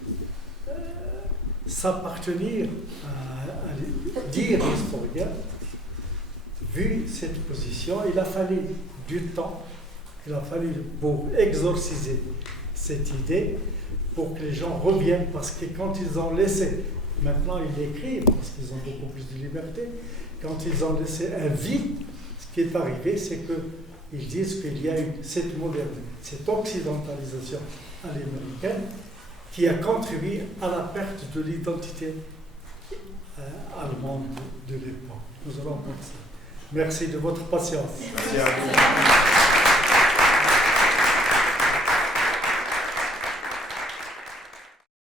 s'appartenir à dire historien. Vu cette position, il a fallu du temps, pour exorciser cette idée, pour que les gens reviennent, parce que quand ils ont laissé, maintenant ils l'écrivent, parce qu'ils ont beaucoup plus de liberté, quand ils ont laissé un vide, ce qui est arrivé, c'est qu'ils disent qu'il y a eu cette modernité, cette occidentalisation américaine qui a contribué à la perte de l'identité allemande de l'époque. Nous allons voir ça. Merci de votre patience. Merci à vous.